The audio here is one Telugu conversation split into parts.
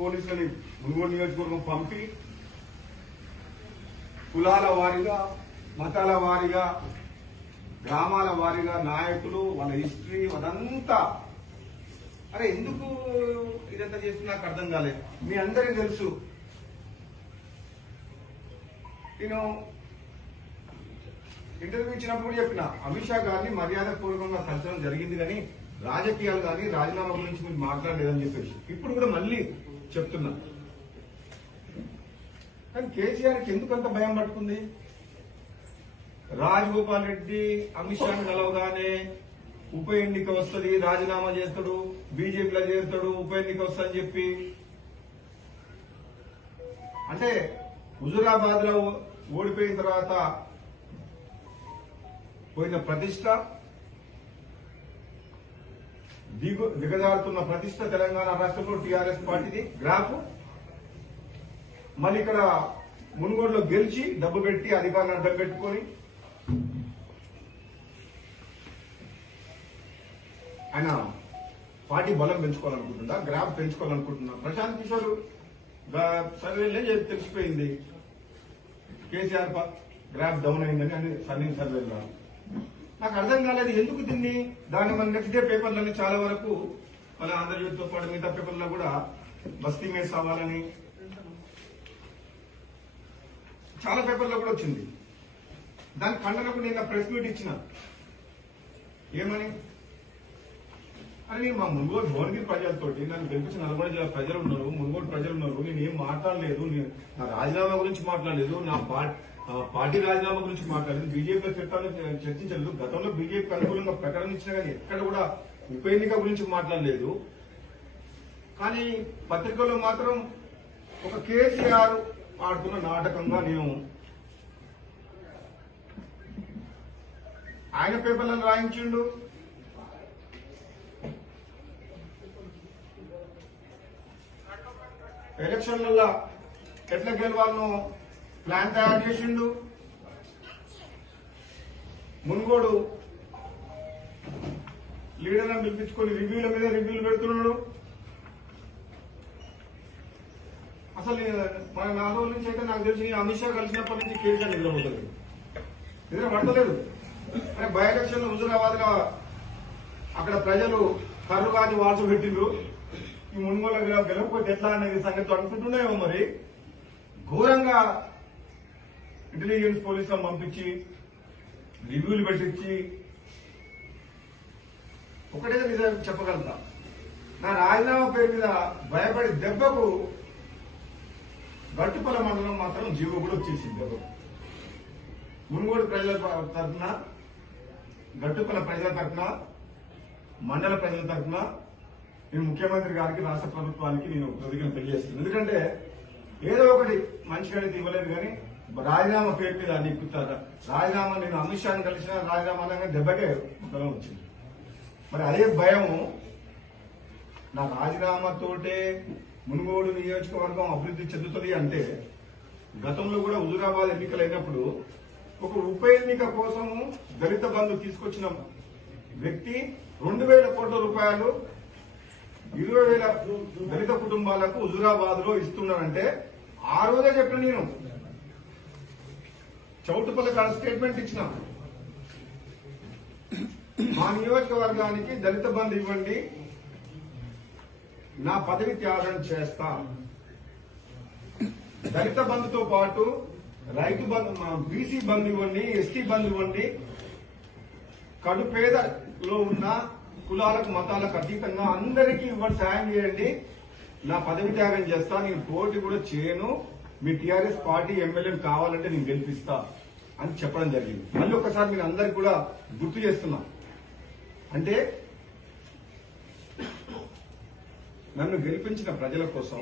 పోలీసులని మునుగోడు నియోజకవర్గం పంపి కులాల వారీగా మతాల వారీగా గ్రామాల వారీగా నాయకులు వాళ్ళ హిస్టరీ అదంతా అరే ఎందుకు ఇదంతా చేస్తున్నా నాకు అర్థం కాలేదు. మీ అందరికీ తెలుసు నేను ఇంటర్వ్యూ ఇచ్చినప్పుడు చెప్పిన అమిత్ షా గారిని మర్యాద పూర్వకంగా కలచడం జరిగింది కానీ రాజకీయాలు కానీ రాజీనామా గురించి మీరు మాట్లాడలేదని చెప్పేసి ఇప్పుడు కూడా మళ్ళీ చెప్తున్నా. కానీ కేసీఆర్కి ఎందుకంత భయం పట్టుకుంది? రాజగోపాల్ రెడ్డి అమిత్ షాని కలవగానే ఉప ఎన్నిక వస్తుంది, రాజీనామా చేస్తాడు, బీజేపీలో చేరుతాడు, ఉప ఎన్నిక వస్తుందని చెప్పి అంటే హుజురాబాద్ లో ఓడిపోయిన తర్వాత పోయిన ప్రతిష్ట, దిగజారుతున్న ప్రతిష్ట తెలంగాణ రాష్ట్రంలో టీఆర్ఎస్ పార్టీది గ్రాఫ్, మళ్ళీ ఇక్కడ మునుగోడులో గెలిచి డబ్బు పెట్టి అధికారులను అడ్డం పెట్టుకొని ఆయన పార్టీ బలం పెంచుకోవాలనుకుంటుందా, గ్రాఫ్ పెంచుకోవాలనుకుంటున్నా? ప్రశాంత్ కిషోర్ సర్వేలే తెలిసిపోయింది కేసీఆర్ గ్రాఫ్ డౌన్ అయిందని అని సన్నింగ్ సర్వేలో. నాకు అర్థం కాలేదు ఎందుకు దీన్ని. దాన్ని మన నెక్స్ట్ డే పేపర్లని చాలా వరకు మన ఆంధ్రజ్యోతితో పాటు మిగతా పేపర్లో కూడా బస్తీ మేస్ అవ్వాలని చాలా పేపర్లో కూడా వచ్చింది. దాని ఖండనకు నిన్న ప్రెస్ మీట్ ఇచ్చిన ఏమని అని నేను మా మునుగోడు భువనగిరి ప్రజలతోటి నన్ను గెలిపించిన నల్గొండ జిల్లా ప్రజలు ఉన్నారు, మునుగోడు ప్రజలు ఉన్నారు, నేను ఏం మాట్లాడలేదు, నా రాజీనామా గురించి మాట్లాడలేదు, నా పార్టీ రాజీనామా గురించి మాట్లాడలేదు, బీజేపీలో చర్చించలేదు, గతంలో బీజేపీకి అనుకూలంగా ప్రకటన ఇచ్చినా కానీ ఎక్కడ కూడా ఉప ఎన్నిక గురించి మాట్లాడలేదు. కానీ పత్రికల్లో మాత్రం ఒక కేసీఆర్ ఆడుతున్న నాటకంగా నేను ఆయన పేపర్లను రాయించిండు. ఎలక్షన్లలో ఎట్లా గెలవాలను ప్లాన్ తయారు చేసిండు. మునుగోడు లీడర్లను పిలిపించుకొని రివ్యూల మీద రివ్యూలు పెడుతున్నాడు. అసలు మన 4 రోజుల నుంచి అయితే నాకు తెలిసి అమిత్ షా కలిసినప్పటి నుంచి కేసీఆర్ నిద్రపోతలేదు, నిద్ర పడతలేదు. అంటే బై ఎలక్షన్ లో హుజురాబాద్ గా అక్కడ ప్రజలు కర్రు కాచి వాల్చు పెట్టిండ్రు. ఈ మునుగోలు గెలవకపోతే ఎట్లా అనేది సంగతి అనుకుంటున్నాయేమో. మరి ఘోరంగా ఇంటెలిజెన్స్ పోలీసులను పంపించి రివ్యూలు పెట్టించి ఒకటే నిజం చెప్పగలుగుతా, నా రాజీనామా పేరు మీద భయపడి దెబ్బకు గట్టుపల మండలం మాత్రం జీవో కూడా వచ్చేసింది. దెబ్బకు మునుగోడు ప్రజల తరఫున, గట్టుపల ప్రజల తరఫున, మండల ప్రజల తరఫున నేను ముఖ్యమంత్రి గారికి, రాష్ట్ర ప్రభుత్వానికి నేను కృతజ్ఞతలు తెలియజేస్తున్నాను. ఎందుకంటే ఏదో ఒకటి మంచిగా ఇవ్వలేదు కానీ రాజీనామా పేరు మీద నిక్కుతారా రాజీనామా. నేను అమిత్ షాని కలిసిన రాజీనామా అనగా దెబ్బకే బలం వచ్చింది. మరి అదే భయం నా రాజీనామాతోటే మునుగోడు నియోజకవర్గం అభివృద్ధి చెందుతుంది అంటే, గతంలో కూడా హుజురాబాద్ ఎన్నికలు అయినప్పుడు ఒక ఉప ఎన్నిక కోసము దళిత బంధు తీసుకొచ్చిన వ్యక్తి 2,000 కోట్ల రూపాయలు 20,000 దళిత కుటుంబాలకు హుజురాబాద్ లో ఇస్తున్నారంటే ఆ రోజే చెప్పిన నేను చౌటుపల్లి కాడ స్టేట్మెంట్ ఇచ్చిన, మా నియోజకవర్గానికి దళిత బంధు ఇవ్వండి, నా పదవి త్యాగం చేస్తా. దళిత బంధుతో పాటు రైతు బంధు, బీసీ బంధు ఇవ్వండి, ఎస్టీ బంధు ఇవ్వండి, కడుపేదలో ఉన్న కులాలకు మతాలకు అతీతంగా అందరికీ ఇవ్వండి, సాయం చేయండి, నా పదవి త్యాగం చేస్తా, నేను పోటీ కూడా చేయను, మీ టీఆర్ఎస్ పార్టీ ఎమ్మెల్యేలు కావాలంటే నేను గెలిపిస్తా అని చెప్పడం జరిగింది. మళ్ళీ ఒకసారి మీరు అందరికి కూడా గుర్తు చేస్తున్నా. అంటే నన్ను గెలిపించిన ప్రజల కోసం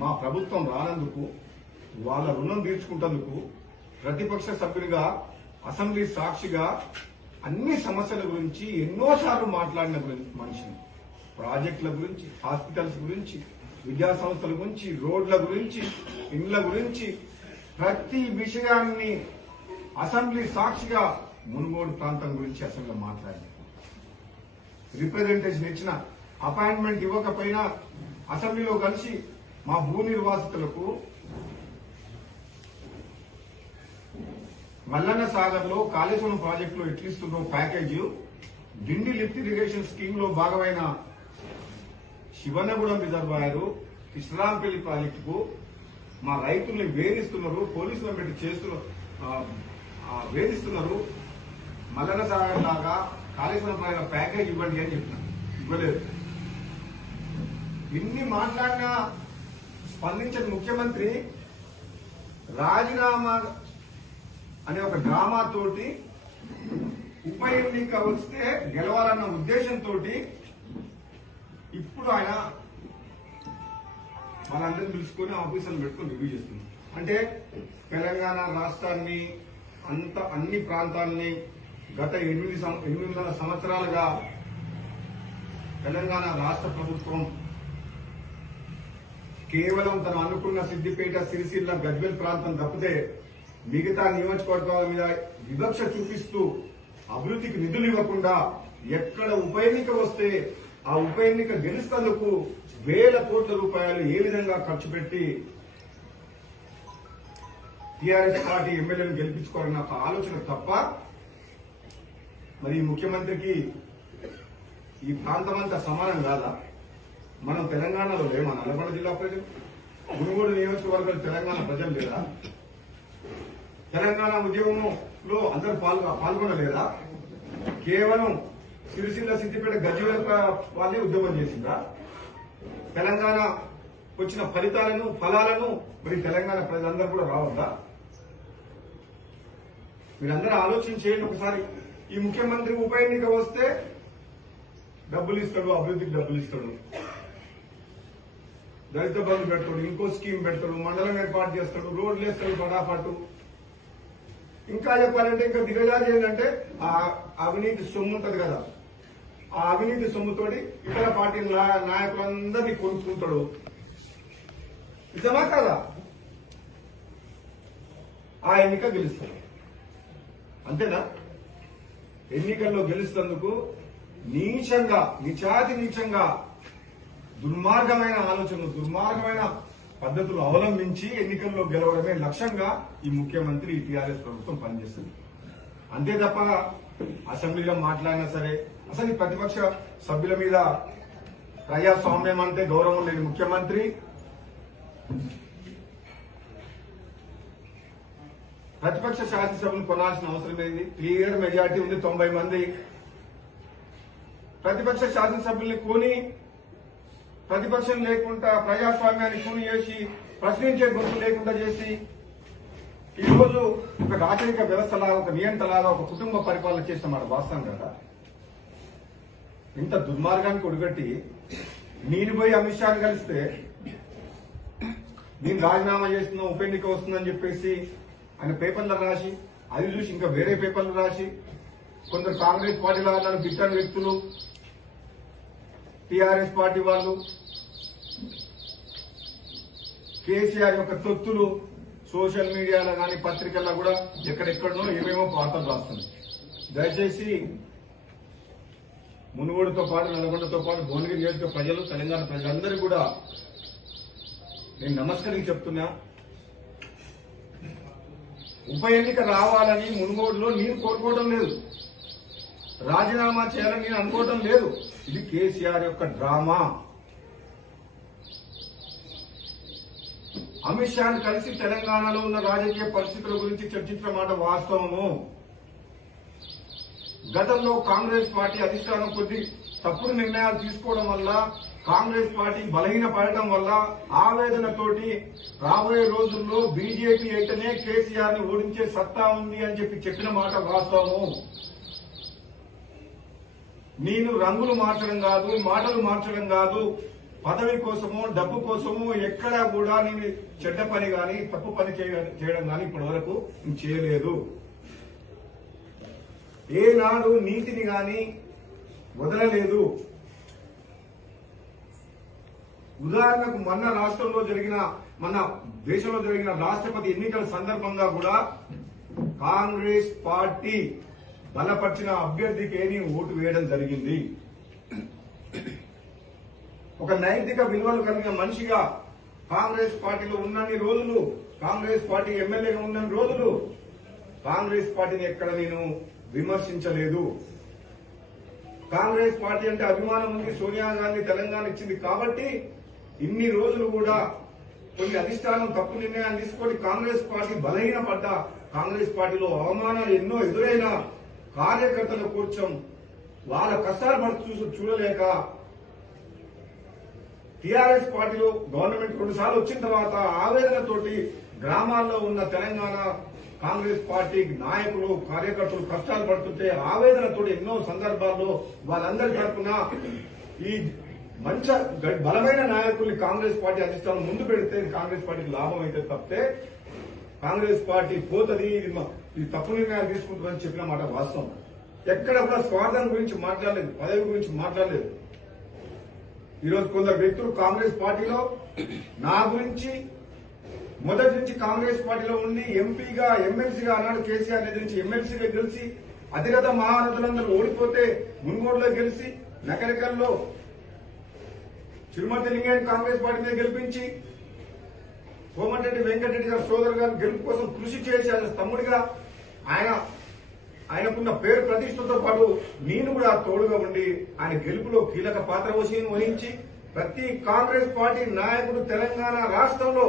మా ప్రభుత్వం రానందుకు, వాళ్ళ రుణం తీర్చుకుంటందుకు ప్రతిపక్ష సభ్యుడిగా అసెంబ్లీ సాక్షిగా అన్ని సమస్యల గురించి ఎన్నోసార్లు మాట్లాడిన మనిషిని. ప్రాజెక్టుల గురించి, హాస్పిటల్స్ గురించి, విద్యా సంస్థల గురించి, రోడ్ల గురించి, ఇండ్ల గురించి ప్రతి విషయాన్ని అసెంబ్లీ సాక్షిగా మునుగోడు ప్రాంతం గురించి అసెంబ్లీలో మాట్లాడింది. రిప్రజెంటేషన్ ఇచ్చిన, అపాయింట్మెంట్ ఇవ్వకపోయినా అసెంబ్లీలో కలిసి మా భూ నిర్వాసితులకు మల్లన్న సాగర్ లో కాళేశ్వరం ప్రాజెక్టులో ఎట్లిస్తున్న ప్యాకేజీ డిండి లిఫ్ట్ ఇరిగేషన్ స్కీమ్ లో భాగమైన శివన్నగూడెం రిజర్వాయర్ కృష్ణరాంపల్లి ప్రాజెక్టుకు మా రైతుల్ని వేధిస్తున్నారు, పోలీసులను పెట్టి వేధిస్తున్నారు. మల్లన్న సాగర్ లాగా కాళేశ్వరం ప్రాజెక్టు ప్యాకేజ్ ఇవ్వండి అని చెప్పిన ఇవ్వలేదు. ఇన్ని మాట్లాడినా స్పందించిన ముఖ్యమంత్రి రాజీనామా అనే ఒక డ్రామా తోటి ఉప ఎన్నిక వస్తే గెలవాలన్న ఉద్దేశంతో ఇప్పుడు ఆయన వాళ్ళందరినీ పిలుచుకొని ఆఫీసర్లు పెట్టుకొని రివ్యూ చేస్తున్నారు. అంటే తెలంగాణ రాష్ట్రాన్ని అన్ని ప్రాంతాలని గత 8 సంవత్సరాలుగా తెలంగాణ రాష్ట్ర ప్రభుత్వం కేవలం తను అనుకున్న సిద్దిపేట, సిరిసిల్ల, గజ్వేల్ ప్రాంతం తప్పితే మిగతా నియోజకవర్గాల మీద వివక్ష చూపిస్తూ అభివృద్ధికి నిధులు ఇవ్వకుండా ఎక్కడ ఉప ఎన్నిక వస్తే ఆ ఉప ఎన్నిక గెలుస్తందుకు వేల కోట్ల రూపాయలు ఏ విధంగా ఖర్చు పెట్టి టీఆర్ఎస్ పార్టీ ఎమ్మెల్యేలను గెలిపించుకోవాలన్న ఒక ఆలోచన తప్ప మరి ఈ ముఖ్యమంత్రికి ఈ ప్రాంతం అంతా సమానం కాదా? మనం తెలంగాణలో లేమా? నల్లగొండ జిల్లా ప్రజలు, మునుగోడు నియోజకవర్గాలు తెలంగాణ ప్రజలు లేదా? తెలంగాణ ఉద్యమంలో అందరూ పాల్గొనలేదా? కేవలం సిరిసిల్ల, సిద్దిపేట, గజ్వేల్ వాళ్ళే ఉద్యమం చేసిందా? తెలంగాణ వచ్చిన ఫలాలను మరి తెలంగాణ ప్రజలందరూ కూడా రావద్దా? మీరందరూ ఆలోచన చేయండి ఒకసారి. ఈ ముఖ్యమంత్రి ఉప ఎన్నిక వస్తే డబ్బులు ఇస్తాడు, అభివృద్ధికి డబ్బులు ఇస్తాడు, దళిత బంధు పెడతాడు, ఇంకో స్కీమ్ పెడతాడు, మండలం ఏర్పాటు చేస్తాడు, రోడ్లు వేస్తాడు పడాపాటు. ఇంకా చెప్పాలంటే ఇంకా దిగజారి ఏంటంటే ఆ అవినీతి సొమ్ము ఉంటది కదా, ఆ అవినీతి సొమ్ముతోటి ఇతర పార్టీ నాయకులందరినీ కొనుక్కుంటాడు. నిజమా కదా? ఆ ఎన్నిక గెలుస్తాడు అంతేనా? ఎన్నికల్లో గెలుస్తందుకు నీచంగా దుర్మార్గమైన ఆలోచనలు, దుర్మార్గమైన పద్ధతులు అవలంబించి ఎన్నికల్లో గెలవడమే లక్ష్యంగా ఈ ముఖ్యమంత్రి టీఆర్ఎస్ ప్రభుత్వం పనిచేస్తుంది. అంతే తప్ప అసెంబ్లీలో మాట్లాడినా సరే, అసలు ఈ ప్రతిపక్ష సభ్యుల మీద ప్రజాస్వామ్యం అంటే గౌరవం లేని ముఖ్యమంత్రి ప్రతిపక్ష శాసనసభను కొనాల్సిన అవసరం ఏంది? క్లియర్ మెజార్టీ ఉంది, 90 మంది. ప్రతిపక్ష శాసనసభ్యుల్ని కొని ప్రతిపక్షం లేకుండా ప్రజాస్వామ్యాన్ని కూని చేసి ప్రశ్నించే గొంతు లేకుండా చేసి ఈరోజు ఒక రాజరిక వ్యవస్థలాగా, ఒక నియంత్రణలాగా, ఒక కుటుంబ పరిపాలన చేసిన మాట వాస్తవం కదా. ఇంత దుర్మార్గానికి ఒడిగట్టి నేను పోయి అమిత్ షాని కలిస్తే నేను రాజీనామా చేస్తున్నా, ఉప ఎన్నిక వస్తుందని చెప్పేసి ఆయన పేపర్లు రాసి, అది చూసి ఇంకా వేరే పేపర్లు రాసి కొందరు కాంగ్రెస్ పార్టీలో నన్ను తిట్టని వ్యక్తులు, టీఆర్ఎస్ పార్టీ వాళ్ళు, కేసీఆర్ యొక్క తొత్తులు సోషల్ మీడియాలో కానీ పత్రికల్లో కూడా ఎక్కడెక్కడనో ఏమేమో వార్తలు రాస్తుంది. దయచేసి మునుగోడుతో పాటు, నల్గొండతో పాటు భువనగిరి నియోజక ప్రజలు, తెలంగాణ ప్రజలందరూ కూడా నేను నమస్కరించి చెప్తున్నా. ఉప ఎన్నిక రావాలని మునుగోడులో నేను కోరుకోవడం లేదు, రాజీనామా చేయాలని నేను అనుకోవడం లేదు. ఇది కేసీఆర్ యొక్క డ్రామా. అమిత్ షాను కలిసి తెలంగాణలో ఉన్న రాజకీయ పరిస్థితుల గురించి చర్చించిన మాట వాస్తవము. గతంలో కాంగ్రెస్ పార్టీ అధిష్టానం కొద్ది తప్పుడు నిర్ణయాలు తీసుకోవడం వల్ల, కాంగ్రెస్ పార్టీ బలహీనపడటం వల్ల ఆవేదనతోటి రాబోయే రోజుల్లో బీజేపీ అయితేనే కేసీఆర్ ని ఓడించే సత్తా ఉంది అని చెప్పిన మాట వాస్తవము. నేను రంగులు మార్చడం కాదు, మాటలు మార్చడం కాదు, పదవి కోసమో డబ్బు కోసమో ఎక్కడా కూడా నేను చెడ్డ పని గాని తప్పు పని చేయడం గాని ఇప్పటి వరకు చేయలేదు. ఏనాడు నీతిని గాని వదలలేదు. ఉదాహరణకు మన దేశంలో జరిగిన రాష్ట్రపతి ఎన్నికల సందర్భంగా కూడా కాంగ్రెస్ పార్టీ బలపరిచిన అభ్యర్థికి ఓటు వేయడం జరిగింది. ఒక నైతిక విలువలు కలిగిన మనిషిగా కాంగ్రెస్ పార్టీలో ఉన్నన్ని రోజులు, కాంగ్రెస్ పార్టీ ఎమ్మెల్యేగా ఉన్నన్ని రోజులు కాంగ్రెస్ పార్టీని ఎక్కడ నేను విమర్శించలేదు. కాంగ్రెస్ పార్టీ అంటే అభిమానం ఉంది. సోనియా గాంధీ తెలంగాణ ఇచ్చింది కాబట్టి ఇన్ని రోజులు కూడా కొన్ని అధిష్టానం తప్పు నిర్ణయాలు తీసుకొని కాంగ్రెస్ పార్టీ బలహీనపడ్డా, కాంగ్రెస్ పార్టీలో అవమానాలు ఎన్నో ఎదురైనా కార్యకర్తల కూర్చొం వాళ్ళ కష్టాలు పడుతూ చూడలేక టీఆర్ఎస్ పార్టీలో గవర్నమెంట్ 2 సార్లు వచ్చిన తర్వాత ఆవేదనతోటి గ్రామాల్లో ఉన్న తెలంగాణ కాంగ్రెస్ పార్టీ నాయకులు కార్యకర్తలు కష్టాలు పడుతుంటే ఆవేదనతో ఎన్నో సందర్భాల్లో వాళ్ళందరి తరఫున ఈ మంచి బలమైన నాయకుల్ని కాంగ్రెస్ పార్టీ అధిష్టానం ముందు పెడితే కాంగ్రెస్ పార్టీకి లాభం అయితే తప్పితే కాంగ్రెస్ పార్టీ పోతుంది, ఇది తప్పు నిర్ణయాలు తీసుకుంటుందని చెప్పిన మాట వాస్తవం. ఎక్కడ కూడా స్వార్థం గురించి మాట్లాడలేదు, పదవి గురించి మాట్లాడలేదు. ఈరోజు కొందరు వ్యక్తులు కాంగ్రెస్ పార్టీలో నా గురించి మొదటి నుంచి కాంగ్రెస్ పార్టీలో ఉండి ఎంపీగా ఎమ్మెల్సీగా అన్నాడు కేసీఆర్ నుంచి ఎమ్మెల్సీగా గెలిచి అధిగత మహానదులందరూ ఓడిపోతే మున్గోడులో గెలిచి నకరికల్లో తిరుమతి లింగాన్ని కాంగ్రెస్ పార్టీ మీద గెలిపించి కోమటిరెడ్డి వెంకటరెడ్డి గారి సోదరు గారి గెలుపు కోసం కృషి చేసి ఆయన తమ్ముడిగా ఆయనకున్న పేరు ప్రతిష్టతో పాటు నేను కూడా తోడుగా ఉండి ఆయన గెలుపులో కీలక పాత్ర వహించి ప్రతి కాంగ్రెస్ పార్టీ నాయకుడు తెలంగాణ రాష్ట్రంలో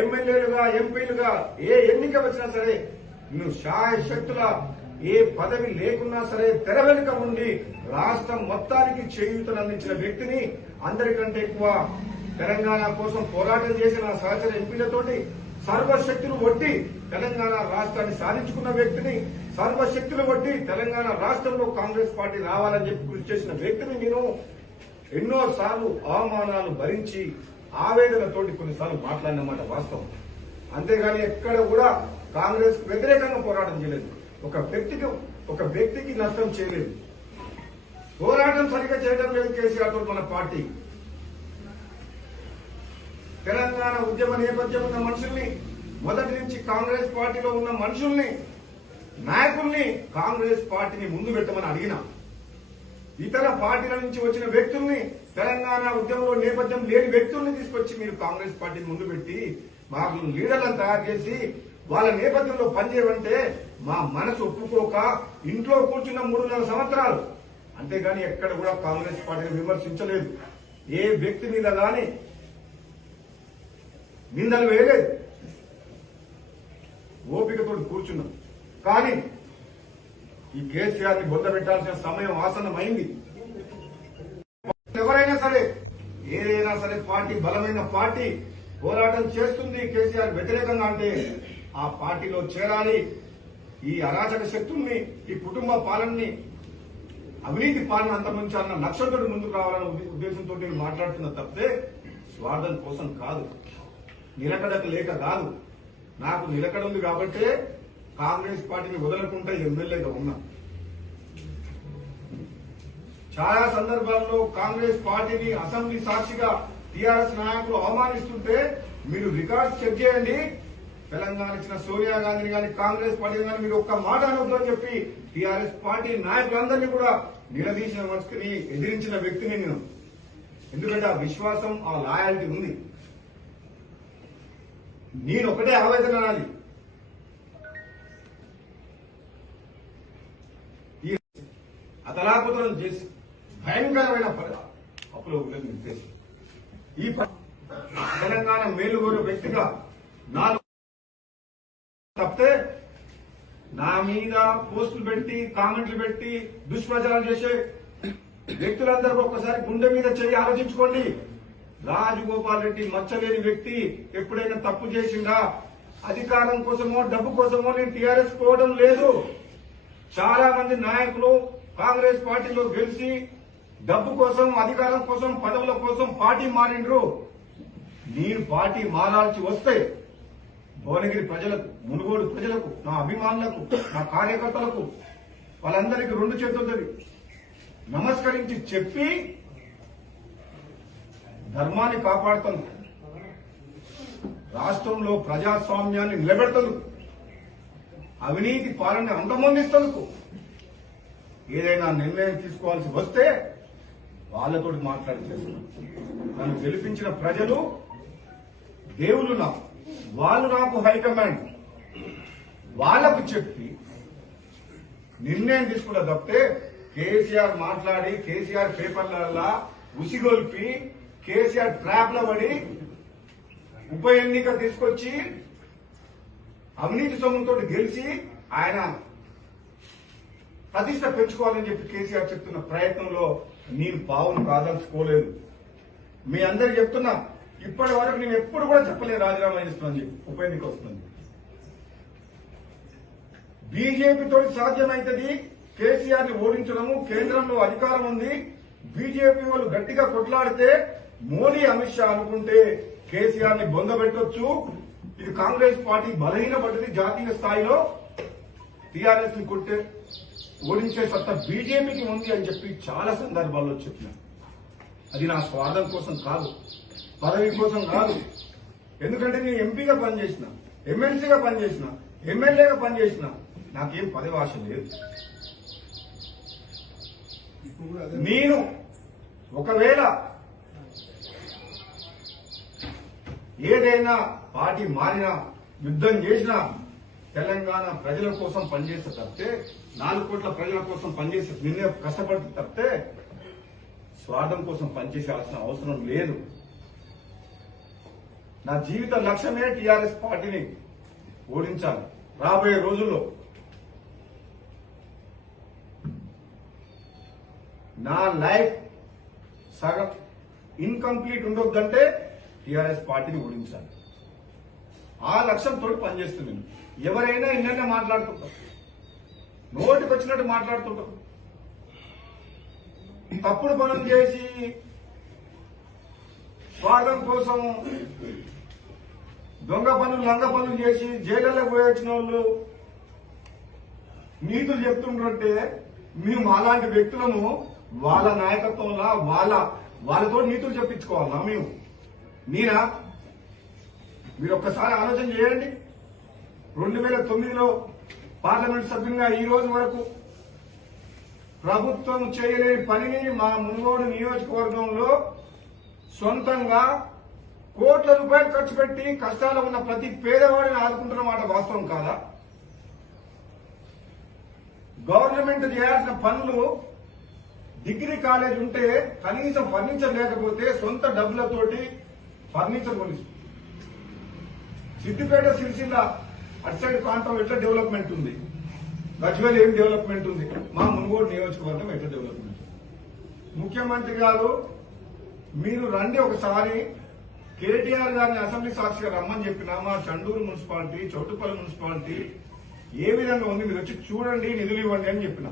ఎమ్మెల్యేలుగా ఎంపీలుగా ఏ ఎన్నిక వచ్చినా సరే నువ్వు శాయశక్తుల ఏ పదవి లేకున్నా సరే తెర వెనుక ఉండి రాష్ట్రం మొత్తానికి చేయూతనందించిన వ్యక్తిని, అందరికంటే ఎక్కువ తెలంగాణ కోసం పోరాటం చేసిన సహచర ఎంపీలతోటి సర్వశక్తులు ఒడ్డి తెలంగాణ రాష్ట్రాన్ని సాధించుకున్న వ్యక్తిని, సర్వశక్తులు ఒడ్డి తెలంగాణ రాష్ట్రంలో కాంగ్రెస్ పార్టీ రావాలని చెప్పి కృషి చేసిన వ్యక్తిని నేను ఎన్నోసార్లు అవమానాలు భరించి ఆవేదనతోటి కొన్నిసార్లు మాట్లాడినమాట వాస్తవం. అంతేగాని ఎక్కడ కూడా కాంగ్రెస్ వ్యతిరేకంగా పోరాటం చేయలేదు, ఒక వ్యక్తికి నష్టం చేయలేదు, పోరాటం సరిగ్గా చేయడం లేదు కేసీఆర్ తో మన పార్టీ. తెలంగాణ ఉద్యమ నేపథ్యం ఉన్న మనుషుల్ని, మొదటి నుంచి కాంగ్రెస్ పార్టీలో ఉన్న మనుషుల్ని, నాయకుల్ని కాంగ్రెస్ పార్టీని ముందు పెట్టమని అడిగినా, ఇతర పార్టీల నుంచి వచ్చిన వ్యక్తుల్ని, తెలంగాణ ఉద్యమంలో నేపథ్యం లేని వ్యక్తుల్ని తీసుకొచ్చి మీరు కాంగ్రెస్ పార్టీని ముందు పెట్టి మాకు లీడర్లను తయారు చేసి వాళ్ళ నేపథ్యంలో పనిచేయమంటే మా మనసు ఒప్పుకోక ఇంట్లో కూర్చున్న 3.5 సంవత్సరాలు. అంతేగాని ఎక్కడ కూడా కాంగ్రెస్ పార్టీని విమర్శించలేదు, ఏ వ్యక్తి మీద గాని నిందలు వేయలేదు, ఓపికతో కూర్చున్నాం. కానీ ఈ కేసీఆర్ ని బొంద పెట్టాల్సిన సమయం ఆసన్నమైంది. ఎవరైనా సరే, ఏదైనా సరే పార్టీ బలమైన పార్టీ పోరాటం చేస్తుంది కేసీఆర్ వ్యతిరేకంగా అంటే ఆ పార్టీలో చేరాలి. ఈ అరాచక శక్తుల్ని, ఈ కుటుంబ పాలనని, అవినీతి పాలన అంతమంచాలన్న లక్ష్యంతో ముందుకు రావాలన్న ఉద్దేశంతో నేను మాట్లాడుతున్న తప్పితే స్వార్థం కోసం కాదు, నిలకడకు లేక కాదు. నాకు నిలకడ ఉంది కాబట్టే కాంగ్రెస్ పార్టీని వదలకుండా ఎమ్మెల్యేగా ఉన్నా. చాలా సందర్భాల్లో కాంగ్రెస్ పార్టీని అసెంబ్లీ సాక్షిగా టీఆర్ఎస్ నాయకులు అవమానిస్తుంటే మీరు రికార్డ్స్ చెక్ చేయండి. తెలంగాణ ఇచ్చిన సోనియా గాంధీని కానీ కాంగ్రెస్ పార్టీని కానీ మీరు ఒక్క మాట అనొద్దు అని చెప్పి టీఆర్ఎస్ పార్టీ నాయకులందరినీ కూడా నిలదీసిన వ్యక్తిని, ఎదిరించిన వ్యక్తిని నేను. ఎందుకంటే ఆ విశ్వాసం, ఆ లాయాలిటీ ఉంది. నేను ఒకటే ఆవేదన అనాలి, ఈ అతలాకుతలం చేసి భయంకరమైన అప్పులో నిర్దేశం ఈ తెలంగాణ మేలుగోరు వ్యక్తిగా నాలుగు తప్పితే నా మీద పోస్టులు పెట్టి కామెంట్లు పెట్టి దుష్ప్రచారం చేసే వ్యక్తులందరూ ఒక్కసారి గుండె మీద చెయ్యి ఆలోచించుకోండి. రాజగోపాల్ రెడ్డి మచ్చలేని వ్యక్తి ఎప్పుడైనా తప్పు చేసిందా? అధికారం కోసమో డబ్బు కోసమో నేను టీఆర్ఎస్ పోవడం లేదు. చాలా మంది నాయకులు కాంగ్రెస్ పార్టీలో గెలిచి డబ్బు కోసం, అధికారం కోసం, పదవుల కోసం పార్టీ మారిండ్రు. నేను పార్టీ మారాల్సి వస్తే భువనగిరి ప్రజలకు, మునుగోడు ప్రజలకు, నా అభిమానులకు, నా కార్యకర్తలకు వాళ్ళందరికీ 2 చేతులతో నమస్కరించి చెప్పి ధర్మాన్ని కాపాడుతాను, రాష్ట్రంలో ప్రజాస్వామ్యాన్ని నిలబెడతాను, అవినీతి పాలన అంతమొందిస్తూ ఏదైనా నిర్ణయం తీసుకోవాల్సి వస్తే వాళ్ళతో మాట్లాడిచేస్తున్నాను. నన్ను గెలిపించిన ప్రజలు దేవుళ్ళు నాకు, వాళ్ళు నాకు హైకమాండ్. వాళ్ళకు చెప్పి నిర్ణయం తీసుకున్న తప్పితే కేసీఆర్ మాట్లాడి కేసీఆర్ పేపర్లలో ఉసిగొల్పి కేసీఆర్ ట్రాప్ లో పడి ఉప ఎన్నిక తీసుకొచ్చి అవినీతి సొమ్ముతో గెలిచి ఆయన ప్రతిష్ట పెంచుకోవాలని చెప్పి కేసీఆర్ చెప్తున్న ప్రయత్నంలో నేను పావును కాదలుచుకోలేదు. మీ అందరికి చెప్తున్నా, ఇప్పటి వరకు నేను ఎప్పుడు కూడా చెప్పలేదు రాజీనామా చేస్తున్నాను చెప్పి. ఉప ఎన్నిక వస్తుంది, బీజేపీ తోటి సాధ్యమైతుంది. కేసీఆర్ ని ఓడించడము, కేంద్రంలో అధికారం ఉంది, బీజేపీ వాళ్ళు గట్టిగా కొట్లాడితే మోడీ అమిత్ షా అనుకుంటే కేసీఆర్ ని బొందబెట్టొచ్చు. ఇది కాంగ్రెస్ పార్టీ బలహీనపడ్డది, జాతీయ స్థాయిలో టీఆర్ఎస్ ని కొట్టే ఓడించే సత్తా బీజేపీకి ఉంది అని చెప్పి చాలా సందర్భాల్లో చెప్పిన. అది నా స్వార్థం కోసం కాదు, పదవి కోసం కాదు. ఎందుకంటే నేను ఎంపీగా పనిచేసిన, ఎమ్మెల్సీగా పనిచేసిన, ఎమ్మెల్యేగా పనిచేసిన, నాకేం పదవి ఆశ లేదు. నేను ఒకవేళ ఏదైనా పార్టీ మారినా, యుద్ధం చేసినా తెలంగాణ ప్రజల కోసం పనిచేస్తే తప్పితే, 4 కోట్ల ప్రజల కోసం పనిచేస్తే, నిన్నే కష్టపడితే తప్పితే స్వార్థం కోసం పనిచేయాల్సిన అవసరం లేదు. నా జీవిత లక్ష్యమే టీఆర్ఎస్ పార్టీని ఓడించాలి. రాబోయే రోజుల్లో నా లైఫ్ సగం ఇన్కంప్లీట్ ఉండొద్దంటే టీఆర్ఎస్ పార్టీని ఓడించాలి. ఆ లక్ష్యంతో పనిచేస్తున్నాను. ఎవరైనా ఎన్నైనా మాట్లాడుతుంటారు, నోటికి వచ్చినట్టు మాట్లాడుతుంటారు, తప్పుడు పనులు చేసి స్వార్థం కోసం దొంగ పనులు, లంగ పనులు చేసి జైళ్ళలో పోయి వచ్చిన వాళ్ళు నీతులు చెప్తుంటే మేము అలాంటి వ్యక్తులను వాళ్ళ నాయకత్వంలో వాళ్ళతో నీతులు చెప్పించుకోవాలా మేము? మీరా? మీరు ఒక్కసారి ఆలోచన చేయండి. 2009లో పార్లమెంట్ సభ్యునిగా ఈ రోజు వరకు ప్రభుత్వం చేయలేని పనిని మా మునుగోడు నియోజకవర్గంలో సొంతంగా కోట్ల రూపాయలు ఖర్చు పెట్టి కష్టాలు ఉన్న ప్రతి పేదవాడిని ఆదుకుంటున్న మాట వాస్తవం కాదా? గవర్నమెంట్ చేయాల్సిన పనులు, డిగ్రీ కాలేజ్ ఉంటే కనీసం ఫర్నిచర్ లేకపోతే సొంత డబ్బులతోటి ఫర్నిచర్ కొనిస్తుంది. సిద్దిపేట, సిరిసిల్ల అటు సైడ్ ప్రాంతం ఎట్లా డెవలప్మెంట్ ఉంది, గజ్వేల్ ఏం డెవలప్మెంట్ ఉంది, మా మునుగోడు నియోజకవర్గం ఎట్లా డెవలప్మెంట్ ఉంది? ముఖ్యమంత్రి గారు మీరు రండి ఒకసారి, కేటీఆర్ గారిని అసెంబ్లీ సాక్షిగా రమ్మని చెప్పినా మా చండూరు మున్సిపాలిటీ, చౌటుపల్లి మున్సిపాలిటీ ఏ విధంగా ఉంది, మీరు వచ్చి చూడండి, నిధులు ఇవ్వండి అని చెప్పిన.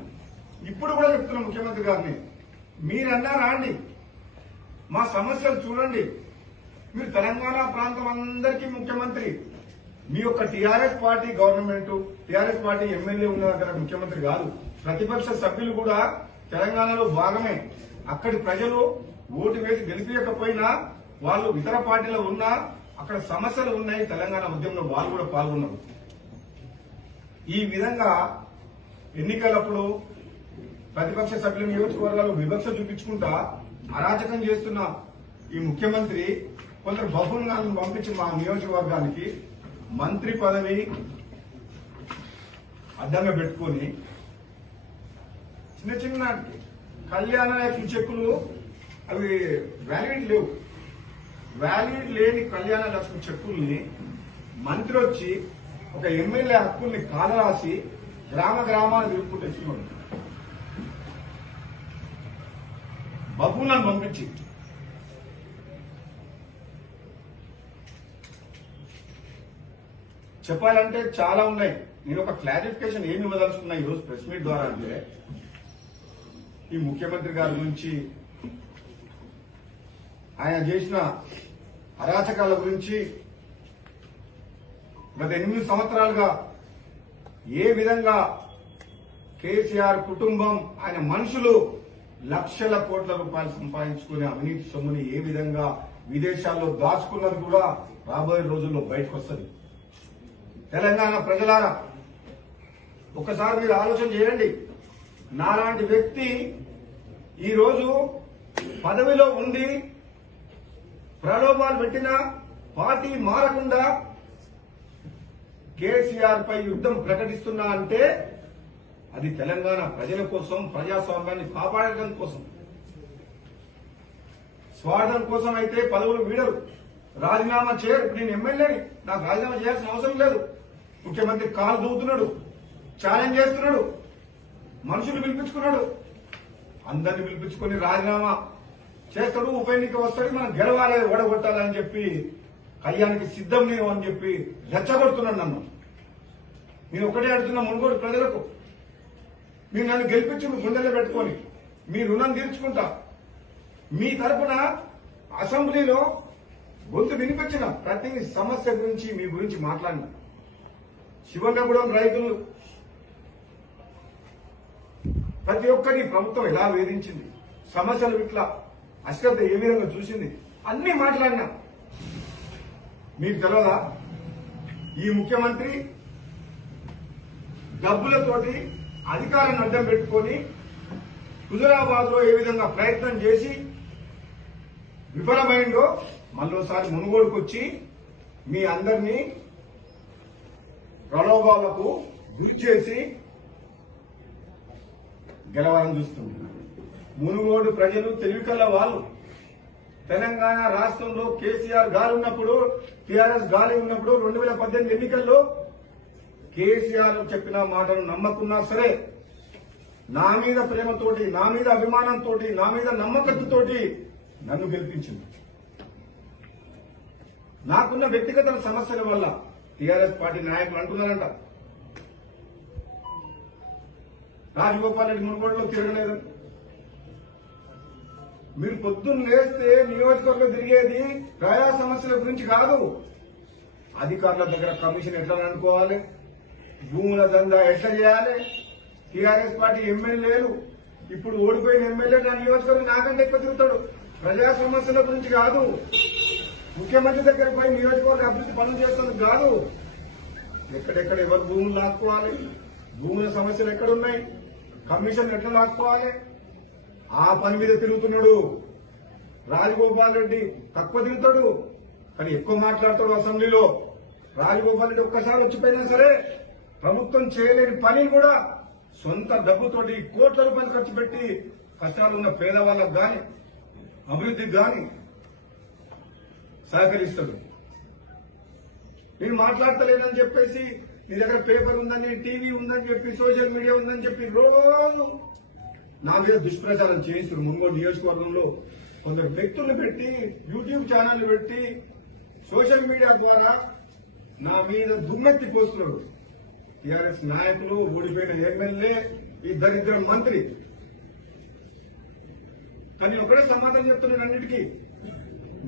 ఇప్పుడు కూడా చెప్తున్నా ముఖ్యమంత్రి గారిని, మీరన్నా రాండి, మా సమస్యలు చూడండి. మీరు తెలంగాణ ప్రాంతం అందరికీ ముఖ్యమంత్రి, మీ యొక్క TRS party government, TRS party MLA ఉన్న దగ్గర ముఖ్యమంత్రి కాదు. ప్రతిపక్ష సభ్యులు కూడా తెలంగాణలో భాగమే. అక్కడి ప్రజలు ఓటు వేసి గెలిపించకపోయినా వాళ్ళు ఇతర పార్టీలో ఉన్నా అక్కడ సమస్యలు ఉన్నాయి, తెలంగాణ ఉద్యమంలో వాళ్ళు కూడా పాల్గొన్నారు. ఈ విధంగా ఎన్నికలప్పుడు ప్రతిపక్ష సభ్యుల నియోజకవర్గాలు వివక్ష చూపించుకుంటా అరాచకం చేస్తున్న ఈ ముఖ్యమంత్రి కొందరు బహుళాలను పంపించి మా నియోజకవర్గానికి మంత్రి పదవి అడ్డంగా పెట్టుకుని చిన్న చిన్న కళ్యాణ లక్ష్మి చెక్కులు అవి వ్యాలిడ్ లేవు, వ్యాలిడ్ లేని కళ్యాణ లక్ష్మి చెక్కుల్ని మంత్రి వచ్చి ఒక ఎమ్మెల్యే హక్కుల్ని కాలరాసి గ్రామ గ్రామాన్ని తిరుగుకుంటూ తెచ్చుకున్నాడు. బహుళాలను పంపించి చెప్పాలంటే చాలా ఉన్నాయి. నేను ఒక క్లారిఫికేషన్ ఏమి ఇవ్వదలుచుకున్నా ఈరోజు ప్రెస్ మీట్ ద్వారా అంటే, ఈ ముఖ్యమంత్రి గారి గురించి, ఆయన చేసిన అరాచకాల గురించి, గత 8 సంవత్సరాలుగా ఏ విధంగా కేసీఆర్ కుటుంబం, ఆయన మనుషులు లక్షల కోట్ల రూపాయలు సంపాదించుకునే అవినీతి సొమ్ముని ఏ విధంగా విదేశాల్లో దాచుకున్నది కూడా రాబోయే రోజుల్లో బయటకు వస్తుంది. తెలంగాణ ప్రజలారా ఒకసారి మీరు ఆలోచన చేయండి. నాలాంటి వ్యక్తి ఈరోజు పదవిలో ఉండి ప్రలోభాలు పెట్టినా పార్టీ మారకుండా కేసీఆర్ పై యుద్ధం ప్రకటిస్తున్నా అంటే అది తెలంగాణ ప్రజల కోసం, ప్రజాస్వామ్యాన్ని కాపాడడం కోసం. స్వార్థం కోసం అయితే పదవులు వీడరు, రాజీనామా చేయరు. నేను ఎమ్మెల్యేని, నాకు రాజీనామా చేయాల్సిన అవసరం లేదు. ముఖ్యమంత్రి కాలు దూకుతున్నాడు, ఛాలెంజ్ చేస్తున్నాడు, మనుషులు పిలిపించుకున్నాడు, అందరిని పిలిపించుకుని రాజీనామా చేస్తాడు, ఉప ఎన్నిక వస్తాడు, మనం గెలవాలి, ఓడగొట్టాలని చెప్పి కళ్యాణికి సిద్ధం లేవు అని చెప్పి రెచ్చగొడుతున్నాడు నన్ను. నేను ఒకటే అడుగుతున్నా మునుగోడు ప్రజలకు, మీరు నన్ను గెలిపించి మీ గుండెల్లో పెట్టుకొని మీ రుణం తీర్చుకుంటా. మీ తరపున అసెంబ్లీలో గొంతు వినిపించిన ప్రతి సమస్య గురించి మీ గురించి మాట్లాడిన. శివగంగూడెం రైతులు ప్రతి ఒక్కరిని ప్రభుత్వం ఎలా వేధించింది, సమస్యలు ఇట్లా అశ్రద్ధ ఏ విధంగా చూసింది, అన్ని మాట్లాడినా. మీకు తెలియదా ఈ ముఖ్యమంత్రి డబ్బులతోటి అధికారాన్ని అడ్డం పెట్టుకొని హుజురాబాద్ లో ఏ విధంగా ప్రయత్నం చేసి విఫలమైందో మళ్ళోసారి మునుగోడుకు వచ్చి మీ అందరినీ ప్రలోభాలకు గురి చేసి గెలవాలని చూస్తుంది. మునుగోడు ప్రజలు తెలివికల్ల వాళ్ళు. తెలంగాణ రాష్ట్రంలో కేసీఆర్ గాలి ఉన్నప్పుడు, టీఆర్ఎస్ గాలి ఉన్నప్పుడు 2018 ఎన్నికల్లో కేసీఆర్ చెప్పిన మాటను నమ్మకున్నా సరే, నా మీద ప్రేమతోటి, నా మీద అభిమానంతో, నా మీద నమ్మకత్తుతోటి నన్ను గెలిపించింది. నాకున్న వ్యక్తిగత సమస్యల వల్ల టీఆర్ఎస్ పార్టీ నాయకులు అంటున్నారంట రాజగోపాల్ రెడ్డి మునుగోడులో తిరగలేదు. మీరు పొద్దున్న లేస్తే నియోజకవర్గం తిరిగేది ప్రజా సమస్యల గురించి కాదు, అధికారుల దగ్గర కమిషన్ ఎట్లా అనుకోవాలి, భూముల దందా ఎట్లా చేయాలి. టీఆర్ఎస్ పార్టీ ఎమ్మెల్యేలు ఇప్పుడు ఓడిపోయిన ఎమ్మెల్యే నా నియోజకవర్గం నాకంటే ఎక్కువ తిరుగుతాడు. ప్రజా సమస్యల గురించి కాదు, ముఖ్యమంత్రి దగ్గర పోయి నియోజకవర్గ అభివృద్ధి పనులు చేస్తుంది కాదు. ఎక్కడెక్కడ ఎవరు భూములు లాక్కోవాలి, భూముల సమస్యలు ఎక్కడున్నాయి, కమిషన్ ఎట్లా లాక్కోవాలి, ఆ పని మీద తిరుగుతున్నాడు. రాజగోపాల్ రెడ్డి తక్కువ తిరుగుతాడు కానీ ఎక్కువ మాట్లాడతాడు అసెంబ్లీలో. రాజగోపాల్ రెడ్డి ఒక్కసారి వచ్చిపోయినా సరే ప్రభుత్వం చేయలేని పని కూడా సొంత డబ్బుతోటి కోట్ల రూపాయలు ఖర్చు పెట్టి కష్టాలు ఉన్న పేదవాళ్ళకు గాని అభివృద్ధికి గాని సహకరిస్తాడు. నేను మాట్లాడతలేనని చెప్పేసి నీ దగ్గర పేపర్ ఉందని, టీవీ ఉందని చెప్పి, సోషల్ మీడియా ఉందని చెప్పి రోజు నా మీద దుష్ప్రచారం చేయిస్తున్నారు. మునుగోడు నియోజకవర్గంలో కొందరు వ్యక్తులు పెట్టి, యూట్యూబ్ ఛానల్ పెట్టి, సోషల్ మీడియా ద్వారా నా మీద దుమ్మెత్తి పోస్తున్నారు. టీఆర్ఎస్ నాయకులు, ఓడిపోయిన ఎమ్మెల్యే, ఈ దరిద్ర మంత్రి. కానీ ఒకటే సమాధానం చెప్తున్నాను అన్నిటికీ,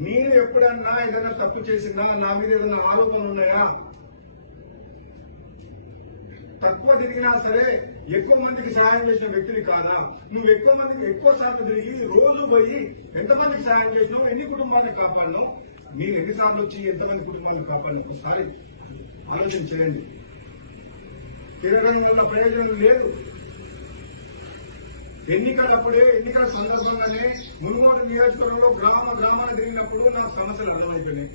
మీరు ఎప్పుడన్నా ఏదైనా తప్పు చేసినా, నా మీద ఏదైనా ఆరోపణలు ఉన్నాయా, తక్కువ తిరిగినా సరే ఎక్కువ మందికి సహాయం చేసిన వ్యక్తిని కాదా? నువ్వు ఎక్కువ మందికి ఎక్కువ సార్లు తిరిగి రోజు పోయి ఎంతమందికి సహాయం చేసినావు, ఎన్ని కుటుంబాలను కాపాడినావు, మీరు ఎన్నిసార్లు వచ్చి ఎంతమంది కుటుంబాలను కాపాడిన ఒకసారి ఆలోచన చేయండి. తిరగడం వల్ల ప్రయోజనం లేదు. ఎన్నికలప్పుడే, ఎన్నికల సందర్భంగానే మునుగోడు నియోజకవర్గంలో గ్రామాలు తిరిగినప్పుడు నాకు సమస్యలు అర్థమైపోయినాయి.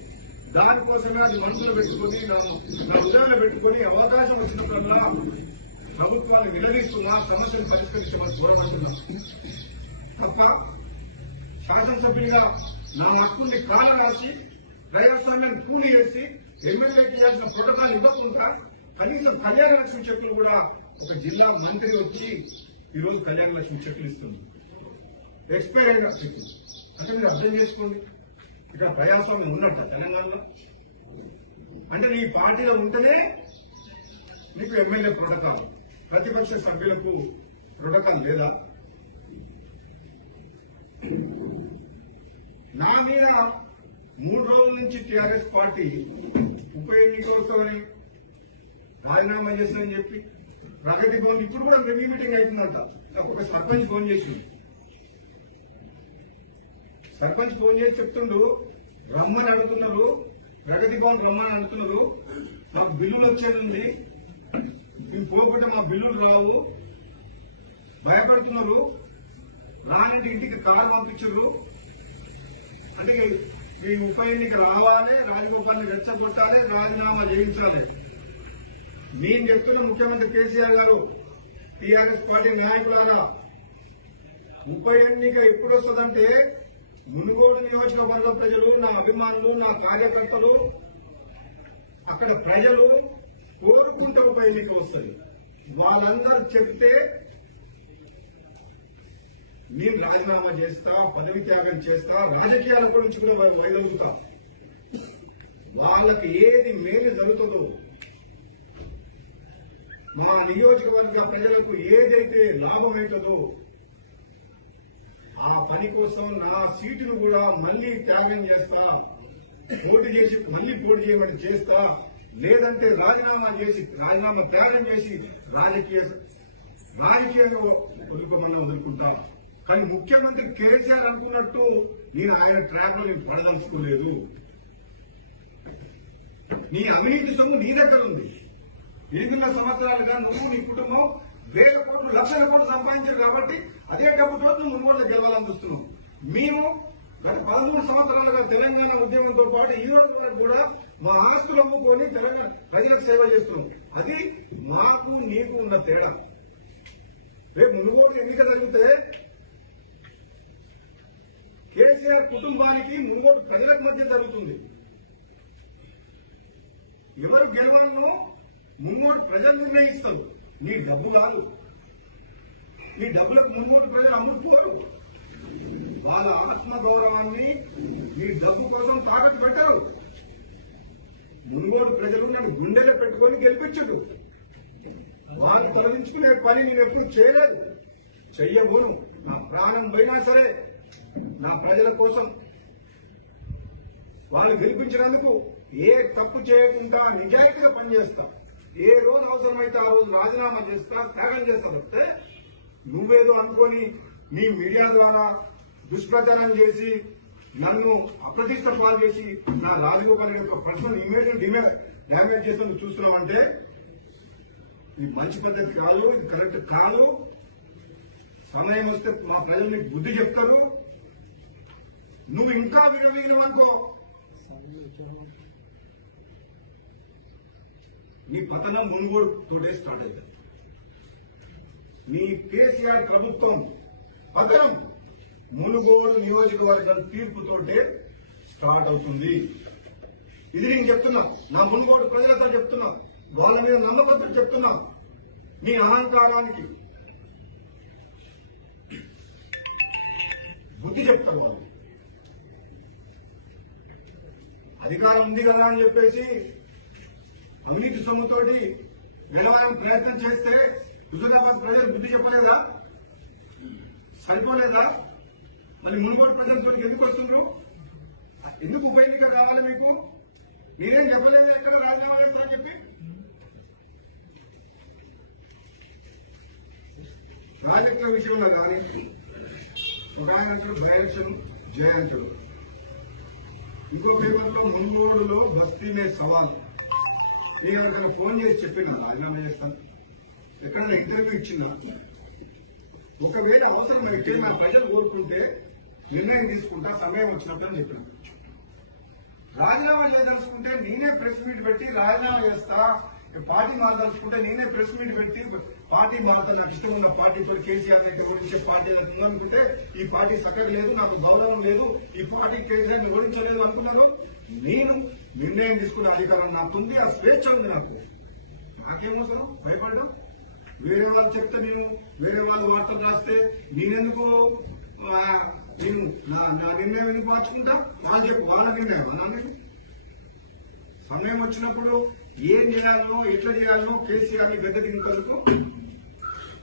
దానికోసమే అది మనసులో పెట్టుకుని, నా హృదయంలో పెట్టుకుని అవకాశం వచ్చినప్పుడల్లా ప్రభుత్వాన్ని నిలదీస్తున్నా, సమస్యను పరిష్కరించమని కోరబడుతున్నా తప్ప శాసనసభ్యులుగా నా మక్కుల్ని కాలం రాసి ప్రజాస్వామ్యాన్ని కూలి చేసి ఎమ్మెల్యేకి చేయాల్సిన ప్రోటోకాల్ ఇవ్వకుండా కనీసం కళ్యాణ లక్ష్మి చెక్కులు కూడా ఒక జిల్లా మంత్రి వచ్చి ఈరోజు కళ్యాణ లక్ష్మి చెక్కులు ఇస్తుంది. ఎక్స్పైర్ అయిన చెక్కు అంటే మీరు అర్థం చేసుకోండి, ఇక్కడ ప్రజాస్వామ్యం ఉన్నట్టు తెలంగాణలో. అంటే నీ పార్టీలో ఉంటేనే నీకు ఎమ్మెల్యే ప్రోటోకాల్, ప్రతిపక్ష సభ్యులకు ప్రోటోకాల్ లేదా? నా మీద 3 రోజుల నుంచి టీఆర్ఎస్ పార్టీ ఉప ఎన్నికలు వస్తామని, రాజీనామా చేస్తామని చెప్పి ప్రగతి భవన్ ఇప్పుడు కూడా రివ్యూ మీటింగ్ అవుతుందంట. నాకు ఒక సర్పంచ్ ఫోన్ చేసిండు. సర్పంచ్ ఫోన్ చేసి చెప్తుండు, రమ్మని అడుగుతున్నారు, ప్రగతి భవన్ రమ్మని అడుగుతున్నారు, మాకు బిల్లులు వచ్చేది, మేము పోకుండా మా బిల్లులు రావు, భయపడుతున్నారు, రానంటే ఇంటికి కారు పంపించారు. అంటే ఈ ఉప ఎన్నిక రావాలి, రాజగోపాల్ని రెచ్చగొట్టాలి, రాజీనామా చేయించాలి. నేను చెప్తున్న ముఖ్యమంత్రి కేసీఆర్ గారు, టీఆర్ఎస్ పార్టీ నాయకులారా, ఉప ఎన్నిక ఎప్పుడు వస్తుందంటే మునుగోడు నియోజకవర్గ ప్రజలు, నా అభిమానులు, నా కార్యకర్తలు, అక్కడ ప్రజలు కోరుకుంటే ఉప ఎన్నిక వస్తుంది. వాళ్ళందరూ చెప్తే నేను రాజీనామా చేస్తా, పదవి త్యాగం చేస్తా, రాజకీయాల గురించి కూడా వైదొలుగుతా. వాళ్ళకి ఏది మేలు జరుగుతుందో, మా నియోజకవర్గ ప్రజలకు ఏదైతే లాభం అవుతుందో ఆ పని కోసం నా సీటును కూడా మళ్లీ త్యాగం చేస్తా, పోటీ చేసి మళ్లీ పోటీ చేయమని చేస్తా, లేదంటే రాజీనామా త్యాగం చేసి రాజకీయంగా వదులుకోమని వదులుకుంటా. కానీ ముఖ్యమంత్రి కేసీఆర్ అనుకున్నట్టు నేను ఆయన ట్రాక్ లో నేను పడదలుచుకోలేదు. నీ అవినీతి సొమ్ము నీ దగ్గర ఉంది. 8 సంవత్సరాలుగా నువ్వు, నీ కుటుంబం వేల కోట్లు, లక్షల కోట్లు సంపాదించారు కాబట్టి అదే డబ్బుతో నువ్వు మునుగోడు గెలవాలని చూస్తున్నావు. మేము గత 13 సంవత్సరాలుగా తెలంగాణ ఉద్యమంతో పాటు ఈ రోజు వరకు కూడా మా ఆస్తులు అమ్ముకొని తెలంగాణ ప్రజలకు సేవ చేస్తున్నాం. అది మాకు నీకు ఉన్న తేడా. రేపు మునుగోడు ఎన్నిక జరిగితే కేసీఆర్ కుటుంబానికి మునుగోడు ప్రజలకు మధ్య జరుగుతుంది. ఎవరు గెలవాలను మునుగోడు ప్రజలు నిర్ణయిస్తారు. నీ డబ్బు కాదు. నీ డబ్బులకు మునుగోడు ప్రజలు అమ్ముడుపోరు. వాళ్ళ ఆత్మగౌరవాన్ని నీ డబ్బు కోసం తాకట్టు పెట్టరు. మునుగోడు ప్రజలు నన్ను గుండెలో పెట్టుకొని గెలిపించడు. వాళ్ళు తొలగించుకునే పని నేను ఎప్పుడు చేయలేదు, చెయ్యబోను. నా ప్రాణం పోయినా సరే నా ప్రజల కోసం వాళ్ళు గెలిపించినందుకు ఏ తప్పు చేయకుండా నిజాయితీగా పనిచేస్తా. ఏ రోజు అవసరమైతే ఆ రోజు రాజీనామా చేస్తా, త్యాగం చేస్తా. చెప్తే నువ్వేదో అనుకొని నీ మీడియా ద్వారా దుష్ప్రచారం చేసి నన్ను అప్రతిష్ట పాలు చేసి నా రాజగోపాల్ యొక్క పర్సనల్ ఇమేజ్ డ్యామేజ్ చేసి నువ్వు చూస్తున్నావంటే ఇది మంచి పద్ధతి కాదు, ఇది కరెక్ట్ కాదు. సమయం వస్తే మా ప్రజల్ని బుద్ధి చెప్తారు. నువ్వు ఇంకా వినవనుకో నీ పతనం మునుగోడు తోటే స్టార్ట్ అవుతుంది. నీ కేసీఆర్ ప్రభుత్వం పతనం మునుగోడు నియోజకవర్గం తీర్పుతోటే స్టార్ట్ అవుతుంది. ఇది నేను చెప్తున్నా, నా మునుగోడు ప్రజలతో చెప్తున్నా, వాళ్ళ మీద నమ్మకంతో చెప్తున్నా. నీ అహంకారానికి బుద్ధి చెప్తారు. వాళ్ళు అధికారం ఉంది కదా అని చెప్పేసి అవినీతి సొమ్ముతోటి గెలవాలని ప్రయత్నం చేస్తే హుజూరాబాద్ ప్రజలు బుద్ధి చెప్పలేదా? సరిపోలేదా? మరి మునుగోడు ప్రజలతో ఎందుకు వస్తున్నారు? ఎందుకు ఉప ఎన్నిక కావాలి మీకు? మీరేం చెప్పలేదు ఎక్కడ రాజీనామా చేస్తారని చెప్పి. రాజకీయ విషయంలో కానీ ఒక ఆయన బై ఎలక్షన్ జయాంతుడు, ఇంకో పేపర్లో మునుగోడులో బస్తీ మే సవాల్. నేను ఎవరికైనా ఫోన్ చేసి చెప్పినా రాజీనామా చేస్తాను, ఎక్కడైనా ఇంటర్వ్యూ ఇచ్చిందా? ఒకవేళ అవసరం అయితే నా ప్రజలు కోరుకుంటే నిర్ణయం తీసుకుంటా సమయం వచ్చినప్పుడు అని చెప్పిన. రాజీనామా చేయదలుచుకుంటే నేనే ప్రెస్ మీట్ పెట్టి రాజీనామా చేస్తా, పార్టీ మారదలుచుకుంటే నేనే ప్రెస్ మీట్ పెట్టి పార్టీ మారుతా, నాకు ఇష్టం ఉన్న పార్టీతో కేసీఆర్ దగ్గర గురించి పార్టీ ఉందనుకుంటే ఈ పార్టీ చక్కగా లేదు, నాకు గౌరవం లేదు, ఈ పార్టీ కేసీఆర్ ఓడించలేదు అనుకున్నారు. నేను నిర్ణయం తీసుకునే అధికారం నాకుంది, ఆ స్వేచ్ఛ ఉంది నాకు. నాకేమవసరం భయపడ్డా? వేరే వాళ్ళు చెప్తే నేను వేరే వాళ్ళు వార్తలు రాస్తే నేనెందుకు నేను నా నిర్ణయం ఎందుకు మార్చుకుంటా? వాళ్ళు చెప్పు వాళ్ళ నిర్ణయం. నాకు సమయం వచ్చినప్పుడు ఏం చేయాలో ఎట్లా చేయాలో కేసీఆర్ ని గద్దె దింకలకు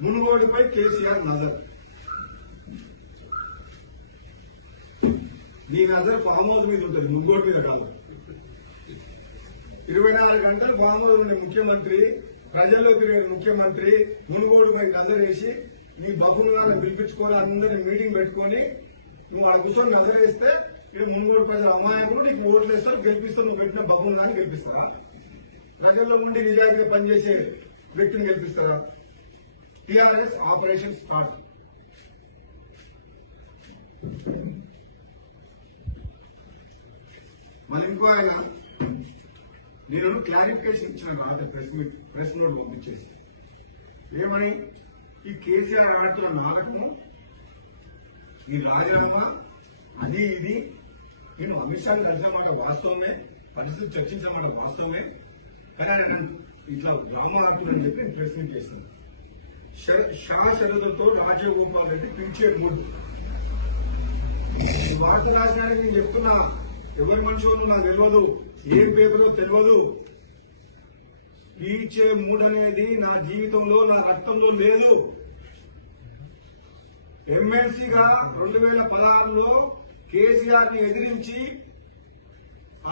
మునుగోడుపై కేసీఆర్ నజర్. నీ నజర్ ఫామ్ హౌస్ మీద ఉంటుంది, మునుగోడు మీద కాదు. 24 గంటలు ఫామ్ హౌస్ ఉండే ముఖ్యమంత్రి, ప్రజల్లోకి ముఖ్యమంత్రి మునుగోడుపై నజర్ వేసి నీ బహుమానాన్ని పిలిపించుకొని అందరినీ మీటింగ్ పెట్టుకొని నువ్వు ఆ కూర్చొని నజర్ వేస్తే ఇది మునుగోడు ప్రజల అమాయకులు, నీకు ఓట్లు వేస్తారు, గెలిపిస్తారు. నువ్వు పెట్టిన బహుమానాన్ని గెలిపిస్తారా? ప్రజల్లో ఉండి నిజాయితీగా పనిచేసే వ్యక్తిని గెలిపిస్తారా? TRS operation start. మళ్ళీ ఇంకో ఆయన నేను క్లారిఫికేషన్ ఇచ్చాను రాత్రి ప్రెస్ నోట్ పంపించేసి ఏమని ఈ కేసీఆర్ ఆడుతున్న నాటకము ఈ రాజీనామా అది ఇది నేను అమిత్ షాని కలిసిన మాట వాస్తవమే, పరిస్థితి చర్చించిన మాట వాస్తవమే, కానీ ఆయన ఇట్లా డ్రామా ఆడుతుందని చెప్పి నేను ప్రెస్ మీట్ చేస్తున్నాను. షా షరతులతో రాజగోపాల్ రెడ్డి పిలిచే మూడు వార్త రాసినానికి నేను చెప్తున్నా, ఎవరి మనిషి నాకు తెలియదు, ఏ పేపరో తెలియదు. పీచే మూడ్ అనేది నా జీవితంలో నా రక్తంలో లేదు. ఎమ్మెల్సీగా 2016లో కేసీఆర్ ని ఎదిరించి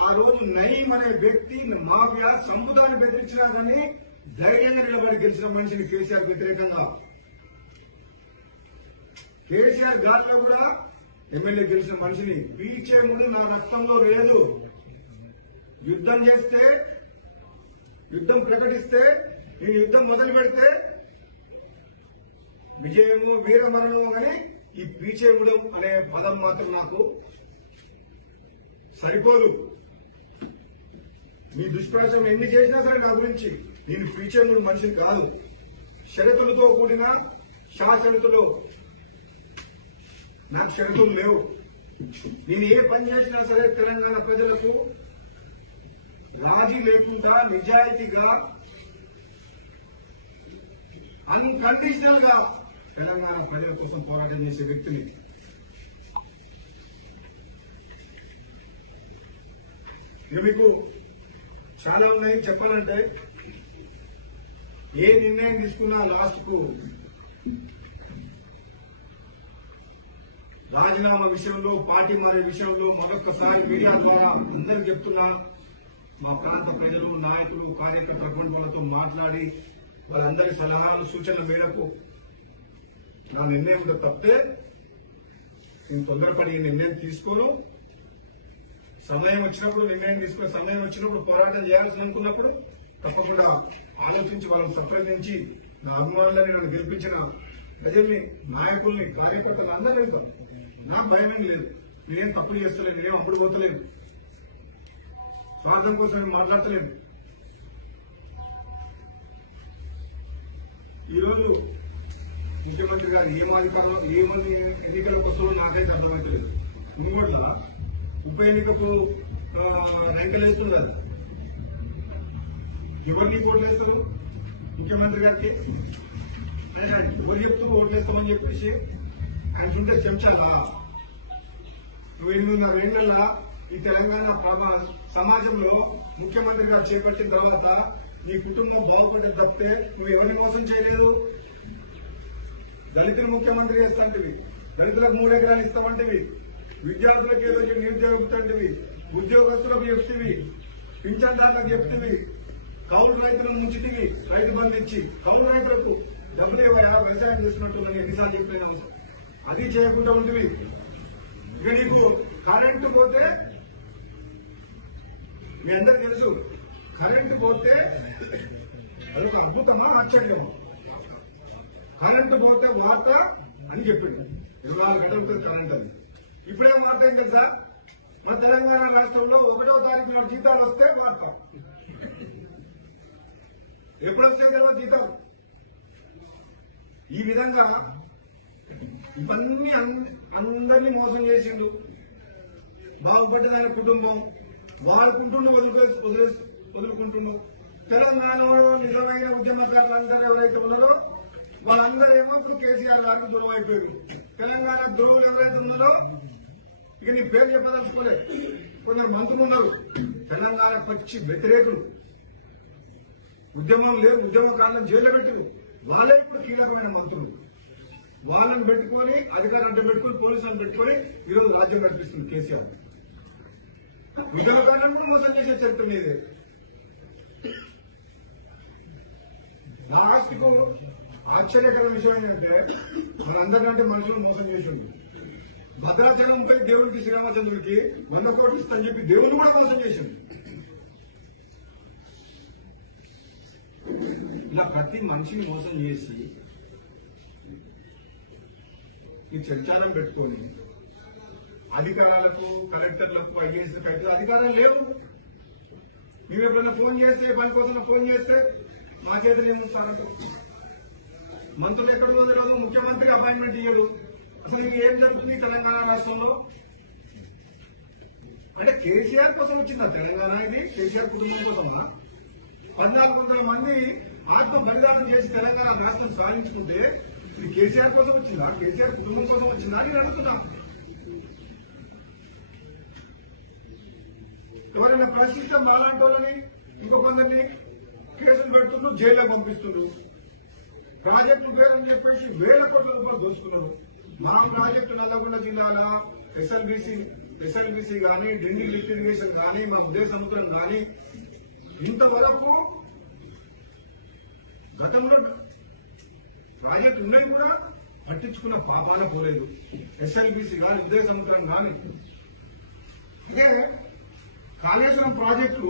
ఆ రోజు నయీం అనే వ్యక్తి మాఫియా సముద్రాన్ని బెదిరించినా కానీ ధైర్యంగా నిలబడి గెలిచిన మనిషిని కేసీఆర్ వ్యతిరేకంగా. కేసీఆర్ గారిలో కూడా ఎమ్మెల్యే గెలిచిన మనిషిని పీచే మూడు నా రక్తంలో లేదు. యుద్ధం చేస్తే, యుద్ధం ప్రకటిస్తే, నేను యుద్ధం మొదలు పెడితే విజయము వీరమరణము అని ఈ పీచేముడు అనే పదం మాత్రం నాకు సరిపోదు. మీ దుష్ప్రచారం ఎన్ని చేసినా సరే నా గురించి నేను పీచేముడు మనిషిని కాదు. షరతులతో కూడిన షరతులు నాకు షరతులు లేవు. నేను ఏ పని చేసినా సరే తెలంగాణ ప్రజలకు రాజీ లేకుండా నిజాయితీగా అన్కండిషనల్ గా తెలంగాణ ప్రజల కోసం పోరాటం చేసే వ్యక్తిని. ఇక మీకు చాలా ఉన్నాయి చెప్పాలంటే. ఏ నిర్ణయం తీసుకున్నా లాస్ట్ కు రాజీనామా విషయంలో, పార్టీ మారే విషయంలో మరొకసారి మీడియా ద్వారా అందరికి చెప్తున్నా, మా ప్రాంత ప్రజలు, నాయకులు, కార్యకర్తల వాళ్ళతో మాట్లాడి వాళ్ళందరి సలహాలు, సూచనల మేరకు నా నిర్ణయం తప్పితే నేను తొందరపడి నిర్ణయం తీసుకోను. సమయం వచ్చినప్పుడు నిర్ణయం తీసుకునే సమయం వచ్చినప్పుడు పోరాటం చేయాల్సి అనుకున్నప్పుడు తప్పకుండా ఆలోచించి వాళ్ళని సంప్రదించి నా అభిమానులని నన్ను గెలిపించిన ప్రజల్ని, నాయకుల్ని, కార్యకర్తలు అందరూ వెళ్తాను. నా భయమేం లేదు. నేనేం తప్పులు చేస్తలేను, నేనేం అప్పుడు పోతలేను, స్వార్థం కోసం మాట్లాడతలేను. ఈరోజు ముఖ్యమంత్రి గారు ఏం అధికారంలో ఏమని ఎన్నికలకు వస్తుందో నాకైతే అర్థమవుతలేదు. ఇంకోట్ల ఉప ఎన్నికకు ర్యాంకులు వేస్తున్నారు. ఎవరిని ఓట్లు వేస్తారు? ముఖ్యమంత్రి గారికి. ఆయన ఎవరు చెప్తూ ఓట్లు వేస్తామని చెప్పేసి ఆయన ఉంటే చెంచాలా? 8.5 ఏళ్ల ఈ తెలంగాణ సమాజంలో ముఖ్యమంత్రి గారు చేపట్టిన తర్వాత నీ కుటుంబం బాగుపడే తప్పితే నువ్వు ఎవరిని మోసం చేయలేదు. దళితులు ముఖ్యమంత్రి చేస్తాంటివి, దళితులకు 3 ఎకరాలు ఇస్తామంటివి, విద్యార్థులకు ఏదో నిరుద్యోగంటివి, ఉద్యోగస్తులకు చెప్తివి, పింఛన్దారులకు చెప్తివి, కౌలు రైతులను ముంచితివి, రైతు బంధు ఇచ్చి కౌలు రైతులకు డబ్బులు వ్యవసాయం చేస్తున్నట్టు ఎన్నిసార్లు చెప్పిన అది చేయకుండా ఉంటుంది. ఇక నీకు కరెంటు పోతే మీ అందరికి తెలుసు, కరెంటు పోతే అదొక అద్భుతమా ఆశ్చర్యమా? కరెంటు పోతే వార్త అని చెప్పిండు. 24 గంటలతో కరెంట్ అది. ఇప్పుడేం వార్త ఏం తెలుసా? మన తెలంగాణ రాష్ట్రంలో 1వ తారీఖులో జీతాలు వస్తే వార్త. ఎప్పుడు వస్తే తెలియదు జీతాలు. ఈ విధంగా ఇవన్నీ అందరినీ మోసం చేసిండు. బాగుపడ్డ ఆయన కుటుంబం వాడుకుంటున్న వదులుకుంటున్నారు. తెలంగాణలో నిజమైన ఉద్యమకారులందరూ ఎవరైతే ఉన్నారో వాళ్ళందరేమో ఇప్పుడు కేసీఆర్ గారికి దూరం అయిపోయారు. తెలంగాణ దురువులు ఎవరైతే ఉన్నారో ఇక నీ పేరు చెప్పదలుచుకోలేదు. కొందరు మంత్రులు ఉన్నారు తెలంగాణ పచ్చి వ్యతిరేకులు, ఉద్యమం లేదు, ఉద్యమకారులను జైల్లో పెట్టింది. వాళ్ళే ఇప్పుడు కీలకమైన మంత్రులు. వాళ్ళని పెట్టుకొని అధికారం అడ్డం పెట్టుకుని పోలీసులను పెట్టుకుని ఈరోజు రాజ్యం నడిపిస్తుంది కేసీఆర్. ఉద్యమకారులను మోసం చేసే చరిత్ర మీదే. లాస్ట్కు ఆశ్చర్యకరమైన విషయం ఏంటంటే మనందరికంటే మనుషులు మోసం చేసిండు. భద్రాచలంపై దేవుడికి శ్రీరామచంద్రుడికి 100 కోట్లు ఇస్తానని చెప్పి దేవుని కూడా మోసం చేసిండు. ఇలా ప్రతి మనిషిని మోసం చేసి ఈ చర్చాలను పెట్టుకొని అధికారులకు కలెక్టర్లకు ఐఏఎస్లకు అయితే అధికారం లేవు. మేము ఎప్పుడైనా ఫోన్ చేస్తే పని కోసం ఫోన్ చేస్తే మా చేతులు ఏముంటారంటూ మంత్రులు ఎక్కడో తెలియదు, ముఖ్యమంత్రి అపాయింట్మెంట్ ఇయ్యడు. అసలు ఇది ఏం జరుగుతుంది తెలంగాణ రాష్ట్రంలో? అంటే కేసీఆర్ కోసం వచ్చిందా తెలంగాణ? ఇది కేసీఆర్ కుటుంబం కోసం 1400 మంది ఆత్మ బలిదానం చేసి తెలంగాణ రాష్ట్రం సాధించుకుంటే ఇది కేసీఆర్ కోసం వచ్చిందా? కేసీఆర్ కుటుంబం కోసం వచ్చిందా అని అడుగుతున్నా. ఎవరైనా ప్రశ్నిస్తాం మాలాంటి వాళ్ళని ఇంకో కొందరిని కేసులు పెడుతుండ్రు, జైల్లో పంపిస్తుండ్రు. ప్రాజెక్టు పేరుని చెప్పేసి వేల కోట్ల రూపాయలు దోచుకున్నారు. మా ప్రాజెక్టు నల్లగొండ జిల్లాల ఎస్ఎల్బీసీ కానీ, డిండి లిఫ్ట్ ఇరిగేషన్ కానీ, మా ఉదయ సముద్రం కానీ ఇంతవరకు గతంలో ప్రాజెక్టు ఉన్నాయి కూడా పట్టించుకున్న పాపాన పోలేదు. ఎస్ఎల్బీసీ కానీ, ఉదయ సముద్రం కానీ. అంటే కాళేశ్వరం ప్రాజెక్టు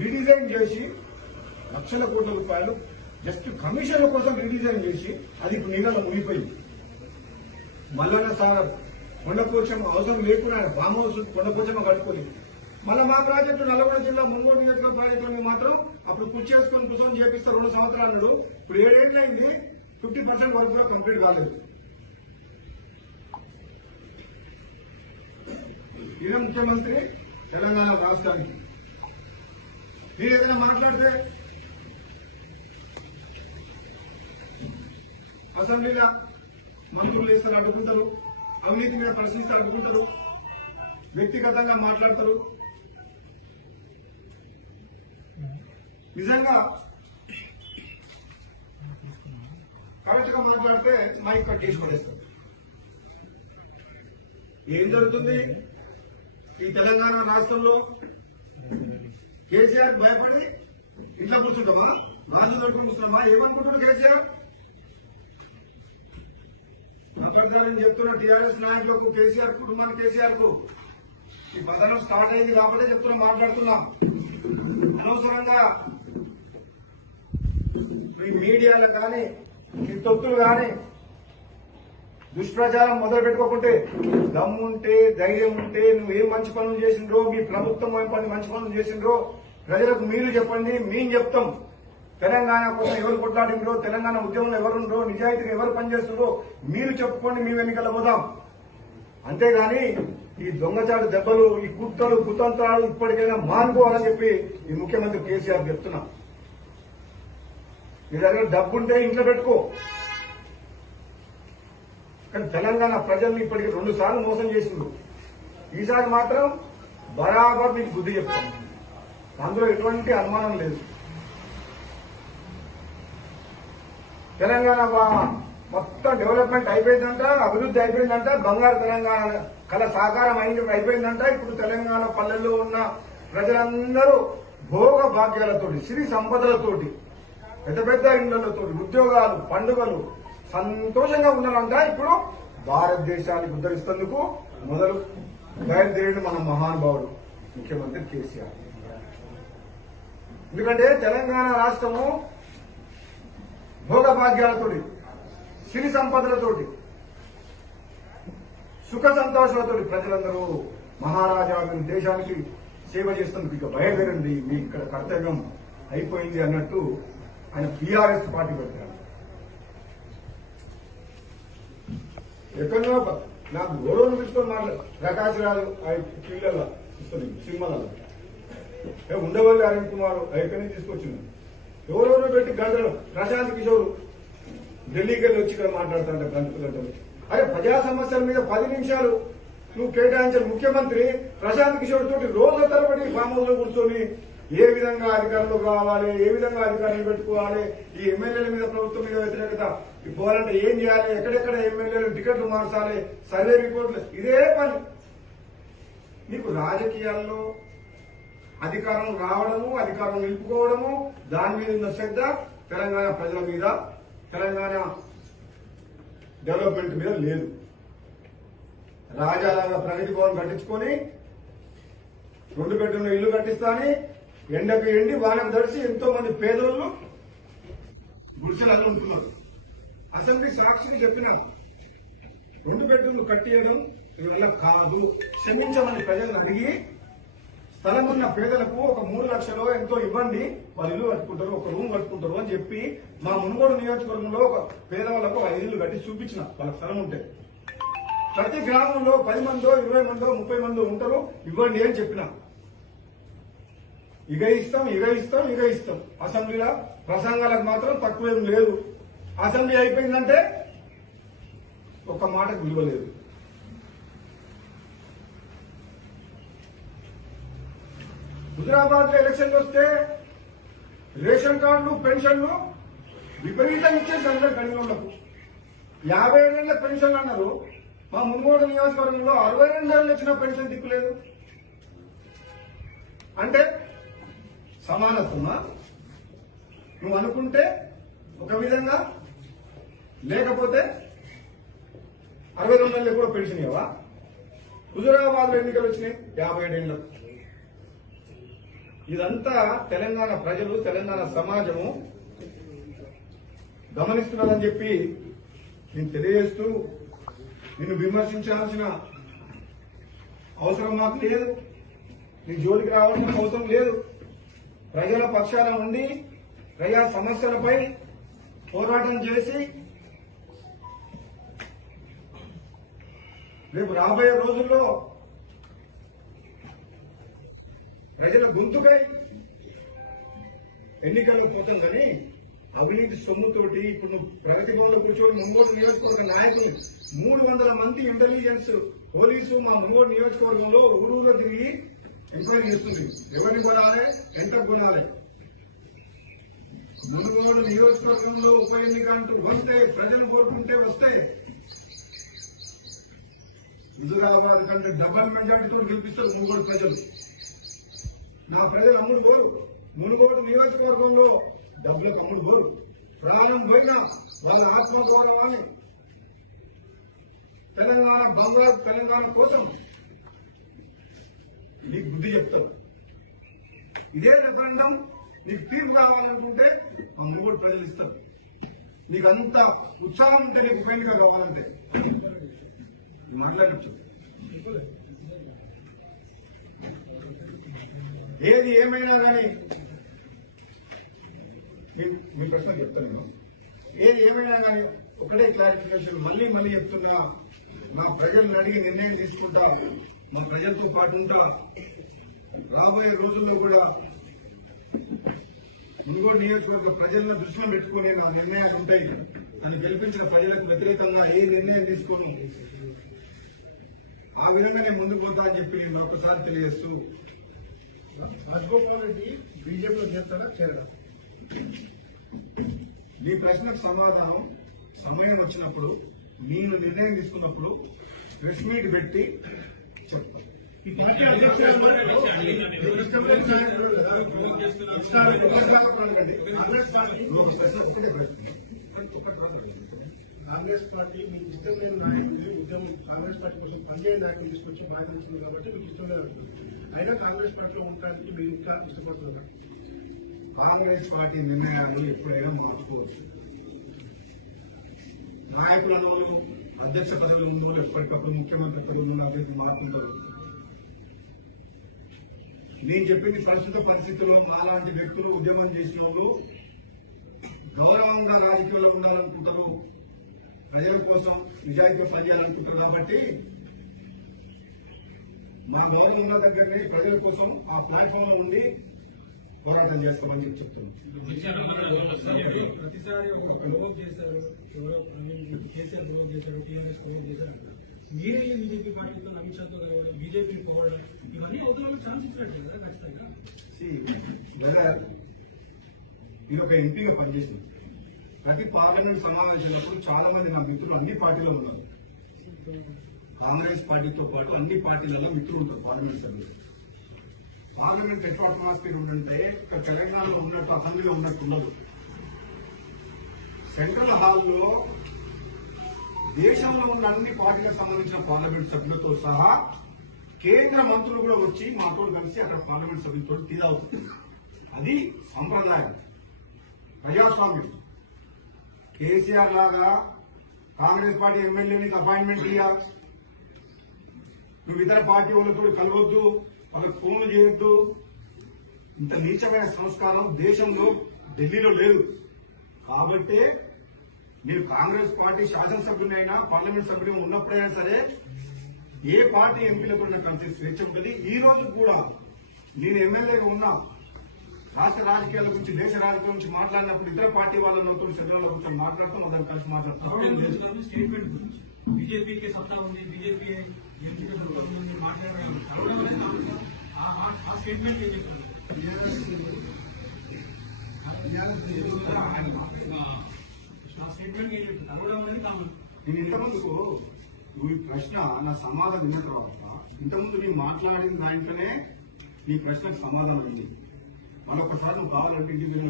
రీడిజైన్ చేసి లక్షల కోట్ల రూపాయలు జస్ట్ కమిషన్ల కోసం రీడిజైన్ చేసి అది ఇప్పుడు నీళ్ళలో మునిగిపోయింది. మల్లన్న సాగర్ కొండపోచం అవసరం లేకుండా ఫామ్ హౌస్ కొండపోచమ కట్టుకోలేదు. మళ్ళీ మా ప్రాజెక్టు నల్గొండ జిల్లా మున్గోడు నియోజకవర్గ ప్రాజెక్టులో మాత్రం అప్పుడు కుర్చీ చేసుకుని కూర్చొని చేపిస్తారు 2 సంవత్సరాలు. ఇప్పుడు 7 ఏళ్ళు అయింది, 50% వరకు కూడా కంప్లీట్ కాలేదు. ఈయన ముఖ్యమంత్రి తెలంగాణ రాష్ట్రానికి. మీరు ఏదైనా మాట్లాడితే అసెంబ్లీలో మంత్రులు వేస్తారు, అడ్డుకుంటారు. అవినీతి మీద ప్రశ్నిస్తారు, అడ్డుకుంటారు. వ్యక్తిగతంగా మాట్లాడతారు. నిజంగా కరెక్ట్ గా మాట్లాడితే మైక్ కట్ చేసి పడేస్తారు. ఏం జరుగుతుంది ఈ తెలంగాణ రాష్ట్రంలో? కేసీఆర్ భయపడి ఇంట్లో కూర్చుంటామా? రాజు పెట్టుకుని కూర్చున్నామా? ఏమనుకుంటున్నాడు కేసీఆర్? మాట్లాడతారని చెప్తున్న టీఆర్ఎస్ నాయకులకు, కేసీఆర్ కుటుంబానికి, కేసీఆర్ కు ఈ పతనం స్టార్ట్ అయింది కాబట్టి చెప్తున్నా, మాట్లాడుతున్నాం. అనవసరంగా ఈ మీడియాలు కానీ, ఈ తొత్తులు కానీ దుష్ప్రచారం మొదలు పెట్టుకోకుంటే, దమ్ముంటే, ధైర్యం ఉంటే, నువ్వేం మంచి పనులు చేసిండ్రో, మీ ప్రభుత్వం ఏం మంచి పనులు చేసిండ్రో ప్రజలకు మీరు చెప్పండి, మేము చెప్తాం. తెలంగాణ కోసం ఎవరు కొట్లాడిండ్రో, తెలంగాణ ఉద్యమంలో ఎవరుండ్రో, నిజాయితీగా ఎవరు పనిచేస్తుండ్రో మీరు చెప్పుకోండి, మేము ఎన్నికల్లో పోదాం. అంతేగాని ఈ దొంగచాటు దెబ్బలు, ఈ కుట్రలు, కుతంత్రాలు ఇప్పటికైనా మానుకోవాలని చెప్పి ఈ ముఖ్యమంత్రి కేసీఆర్ చెప్తున్నా. మీ దగ్గర డబ్బుంటే ఇంట్లో పెట్టుకో. కానీ తెలంగాణ ప్రజల్ని ఇప్పటికి 2 సార్లు మోసం చేసిండ్రు. ఈసారి మాత్రం బరాబర్ మీకు బుద్ధి చెప్తాం. అందులో ఎటువంటి అనుమానం లేదు. తెలంగాణ మొత్తం డెవలప్మెంట్ అయిపోయిందంట, అభివృద్ధి అయిపోయిందంట, బంగారు తెలంగాణ కళ సాకారం అయిపోయిందంట. ఇప్పుడు తెలంగాణ పల్లెల్లో ఉన్న ప్రజలందరూ భోగ భాగ్యాలతోటి, సిరి సంపదలతోటి, పెద్ద పెద్ద ఇళ్లతోటి, ఉద్యోగాలు, పండుగలు సంతోషంగా ఉన్నారంట. ఇప్పుడు భారతదేశానికి ఉద్ధరిస్తేందుకు మొదలు బయలుదేరిన మన మహానుభావుడు ముఖ్యమంత్రి కేసీఆర్. ఎందుకంటే తెలంగాణ రాష్ట్రము భోగ భాగ్యాలతోటి, సిరి సంపదలతోటి, సుఖ సంతోషాలతోటి ప్రజలందరూ మహారాజా మీరు దేశానికి సేవ చేస్తున్నందుకు ఇక బయలుదేరండి, మీ ఇక్కడ కర్తవ్యం అయిపోయింది అన్నట్టు ఆయన టీఆర్ఎస్ పార్టీ పెట్టారు. ఎక్కడో నాకు గౌరవం తీసుకొని మాట్లాడు ప్రకాశ్ రాజు పిల్లల సినిమాలలో ఉండవల్లి అరుణ్ కుమార్ ఎక్కడి నుంచి తీసుకొచ్చింది, ఎవరెవరో పెట్టి గంటలు. ప్రశాంత్ కిషోర్ ఢిల్లీకి వెళ్ళి వచ్చి ఇక్కడ మాట్లాడుతుంట గంటలు. అరే ప్రజా సమస్యల మీద 10 నిమిషాలు నువ్వు కేటాయించిన ముఖ్యమంత్రి ప్రశాంత్ కిషోర్ తోటి రోజుల తరబడి ఫామ్ హౌస్ లో కూర్చొని ఏ విధంగా అధికారంలోకి రావాలి, ఏ విధంగా అధికారులు పెట్టుకోవాలి, ఈ ఎమ్మెల్యేల మీద ప్రభుత్వం మీద వ్యతిరేకత పోవాలంటే ఏం చేయాలి, ఎక్కడెక్కడ ఎమ్మెల్యేలు టికెట్లు మార్చాలి, సర్వే రిపోర్ట్లు, ఇదే పని. నీకు రాజకీయాల్లో అధికారం రావడము, అధికారం నిలుపుకోవడము, దాని మీద ఉన్న శ్రద్ధ తెలంగాణ ప్రజల మీద, తెలంగాణ డెవలప్మెంట్ మీద లేదు. రాజాలాగా ప్రగతి భవన్ కట్టించుకొని 2 బెడ్రూమ్ల ఇల్లు కట్టిస్తాని ఎండకు ఎండి వానకు దడిచి ఎంతో మంది పేదోళ్ళు గుడిసెలు ఉంటున్నారు. అసెంబ్లీ సాక్షిని చెప్పిన 2 బెడ్రూమ్లు కట్టియడం మీ వల్ల కాదు, క్షమించమని ప్రజలను అడిగి స్థలం ఉన్న పేదలకు ఒక 3 లక్షలు ఎంతో ఇవ్వండి, వాళ్ళు ఇల్లు కట్టుకుంటారు, ఒక రూమ్ కట్టుకుంటారు అని చెప్పి మా మునుగోడు నియోజకవర్గంలో ఒక పేదవాళ్ళకు 5 ఇల్లు కట్టి చూపించిన వాళ్ళకి స్థలం ఉంటే. ప్రతి గ్రామంలో 10 మందో 20 మందో 30 మందో ఉంటారు, ఇవ్వండి అని చెప్పిన. ఇక ఇస్తాం. అసెంబ్లీలో ప్రసంగాలకు మాత్రం తక్కువేం లేదు. అసెంబ్లీ అయిపోయిందంటే ఒక్క మాటకు విలువ లేదు. హుజురాబాద్ లో ఎలక్షన్లు వస్తే రేషన్ కార్డులు పెన్షన్లు విపరీతంగా ఇచ్చేసి అందరు గడిలోళ్లకు 57 ఏళ్ల పెన్షన్లు అన్నారు. మా మునుగోడు నియోజకవర్గంలో 62 ఏళ్ళు వచ్చిన పెన్షన్ దిక్కులేదు. అంటే సమానత్వమా? నువ్వు అనుకుంటే ఒక విధంగా, లేకపోతే 62 ఏళ్ళకి కూడా పెన్షన్ ఇవ్వవా? హుజురాబాద్ లో ఎన్నికలు వచ్చినాయి 57 ఏళ్లకు. ఇదంతా తెలంగాణ ప్రజలు, తెలంగాణ సమాజము గమనిస్తున్నారని చెప్పి నేను తెలియజేస్తూ, నిన్ను విమర్శించాల్సిన అవసరం నాకు లేదు, నీ జోలికి రావాల్సిన అవసరం లేదు. ప్రజల పక్షాన ఉండి ప్రజా సమస్యలపై పోరాటం చేసి రేపు రాబోయే రోజుల్లో ప్రజల గొంతుకై ఎన్నికల్లో పోతాం కానీ అవినీతి సొమ్ముతోటి ఇప్పుడు నువ్వు ప్రగతి భవన్లో కూర్చొని మునుగోడు నియోజకవర్గ నాయకులు 300 మంది ఇంటెలిజెన్స్ పోలీసు మా మునుగోడు నియోజకవర్గంలో ఊరూరులో తిరిగి ఎంక్వైరీ చేస్తుంది. ఎవరిని కొనాలి, ఎంత కొనాలి. మునుగోడు నియోజకవర్గంలో ఉప ఎన్నిక అంటూ వస్తే, ప్రజలు కోరుకుంటే వస్తే హుజురాబాద్ కంటే డబల్ మెజార్టీతో గెలిపిస్తారు మునుగోడు ప్రజలు. నా ప్రజలు అమ్ముడు పోరు. మునుగోడు నియోజకవర్గంలో డబ్బులకు అమ్ముడు పోరు. ప్రాణం పోయినా వాళ్ళ ఆత్మగౌరవాన్ని, తెలంగాణ బంగారు తెలంగాణ కోసం నీకు బుద్ధి చెప్తావు. ఇదే రెఫరెండం నీకు తీర్పు కావాలనుకుంటే మా మునుగోడు ప్రజలు ఇస్తారు. నీకు అంత ఉత్సాహం ఉంటే నీకు ఉప ఎన్నిక కావాలంటే మాట్లాడచ్చు. ఏది ఏమైనా కానీ మీ ప్రశ్న చెప్తాను. ఏది ఏమైనా కానీ ఒకటే క్లారిఫికేషన్ మళ్ళీ చెప్తున్నా, నా ప్రజలను అడిగి నిర్ణయం తీసుకుంటా, మా ప్రజలతో పాటు ఉంటా. రాబోయే రోజుల్లో కూడా మునుగోడు నియోజకవర్గ ప్రజలను దృష్టిలో పెట్టుకుని నా నిర్ణయాలు ఉంటాయి. అని గెలిపించిన ప్రజలకు వ్యతిరేకంగా ఏ నిర్ణయం తీసుకోను, ఆ విధంగా నేను ముందుకు పోతా అని చెప్పి నేను ఒకసారి తెలియజేస్తూ, రాజగోపాల్ రెడ్డి బీజేపీలో చేస్తారా చేరడా? మీ ప్రశ్నకు సమాధానం సమయం వచ్చినప్పుడు, నేను నిర్ణయం తీసుకున్నప్పుడు ప్రెస్ మీట్ పెట్టి చెప్తాను. ఈ పార్టీ అధ్యక్షులు కాంగ్రెస్ పార్టీ మీకు ఇష్టం లేని నాయకులు, ఉద్యమం కాంగ్రెస్ పార్టీ కోసం పనిచేయని నాయకులు తీసుకొచ్చి బాధ్యతలు కాబట్టి మీకు ఇష్టం లేదు అంటున్నారు. అయినా కాంగ్రెస్ పార్టీలో ఉండడానికి మీరు ఇంకా ఇష్టపడుతున్నారు. కాంగ్రెస్ పార్టీ నిర్ణయాలు ఎప్పుడైనా మార్చుకోవచ్చు. నాయకులను, అధ్యక్ష పదవుల ముందు ఎప్పటికప్పుడు ముఖ్యమంత్రి పదవులు ఉన్న అభ్యర్థి మారుతుంటారు. నేను చెప్పింది ప్రస్తుత పరిస్థితుల్లో నాలాంటి వ్యక్తులు ఉద్యమం చేసిన వాళ్ళు గౌరవంగా రాజకీయాల్లో ఉండాలనుకుంటారు, ప్రజల కోసం నిజాయితీగా పనిచేయాలనుకుంటారు. కాబట్టి మా గౌరవం ఉన్న దగ్గరనే ప్రజల కోసం ఆ ప్లాట్ఫామ్ లో ఉండి పోరాటం చేస్తామని చెప్తున్నాను. ప్రతిసారి చేశారు, కేసీఆర్ చేశారు, టీఆర్ఎస్ చేశారు. మీరే బీజేపీ పార్టీతో అమిత్ షాతో బీజేపీ పోవడం ఇవన్నీ అవుతున్న ఛాన్స్ ఇచ్చినట్టు కదా ఖచ్చితంగా. ఇది ఒక ఎంపీగా పనిచేసింది. ప్రతి పార్లమెంట్ సమావేశాలకు చాలా మంది నా మిత్రులు అన్ని పార్టీలో ఉన్నారు. కాంగ్రెస్ పార్టీతో పాటు అన్ని పార్టీలలో మిత్రులు ఉంటారు పార్లమెంట్ సభ్యులు. పార్లమెంట్ ఎట్లా అట్మాస్ఫియర్ ఉందంటే ఇక్కడ తెలంగాణలో ఉన్నట్టు అసెంబ్లీలో ఉన్నట్టు ఉండదు. సెంట్రల్ హాల్లో దేశంలో ఉన్న అన్ని పార్టీలకు సంబంధించిన పార్లమెంట్ సభ్యులతో సహా కేంద్ర మంత్రులు కూడా వచ్చి మాతో కలిసి అక్కడ పార్లమెంట్ సభ్యులతో టీ అవుతుంది. అది సంప్రదాయం, ప్రజాస్వామ్యం. కేసీఆర్ లాగా కాంగ్రెస్ పార్టీ ఎమ్మెల్యేనికి అపాయింట్మెంట్ ఇవ్వాలి, నువ్వు ఇతర పార్టీ వాళ్ళతో కలవద్దు, వాళ్ళకి ఫోన్లు చేయొద్దు. ఇంత నీచమైన సంస్కారం దేశంలో ఢిల్లీలో లేదు. కాబట్టే మీరు కాంగ్రెస్ పార్టీ శాసనసభ్యునైనా పార్లమెంట్ సభ్యులు ఉన్నప్పుడైనా సరే ఏ పార్టీ ఎంపీలకు ఉన్నటువంటి స్వేచ్ఛ ఉంటుంది. ఈ రోజు కూడా నేను ఎమ్మెల్యేగా ఉన్నా, రాష్ట్ర రాజకీయాల గురించి దేశ రాజకీయాల గురించి మాట్లాడినప్పుడు ఇతర పార్టీ వాళ్ళతో శరీరంలో కూర్చొని మాట్లాడుతాం, మొదలు కలిసి మాట్లాడతాం. స్టేట్మెంట్ గురించి బీజేపీకి సత్తా ఉంది, బీజేపీ మాట్లాడారు ఆ స్టేట్మెంట్ ఏం చెప్తున్నారు? ఆ స్టేట్మెంట్ ఏం చెప్తున్నారు? అడగడం అనేది కామన్. నేను ఇంతకుముందుకు నువ్వు ఈ ప్రశ్న నా సమాధానం విన్న తర్వాత ఇంతకుముందు నేను మాట్లాడిన దాంట్లోనే నీ ప్రశ్నకు సమాధానం ఉంది. మరొకసారి నువ్వు కావాలంటే ఇంటికి వెళ్ళి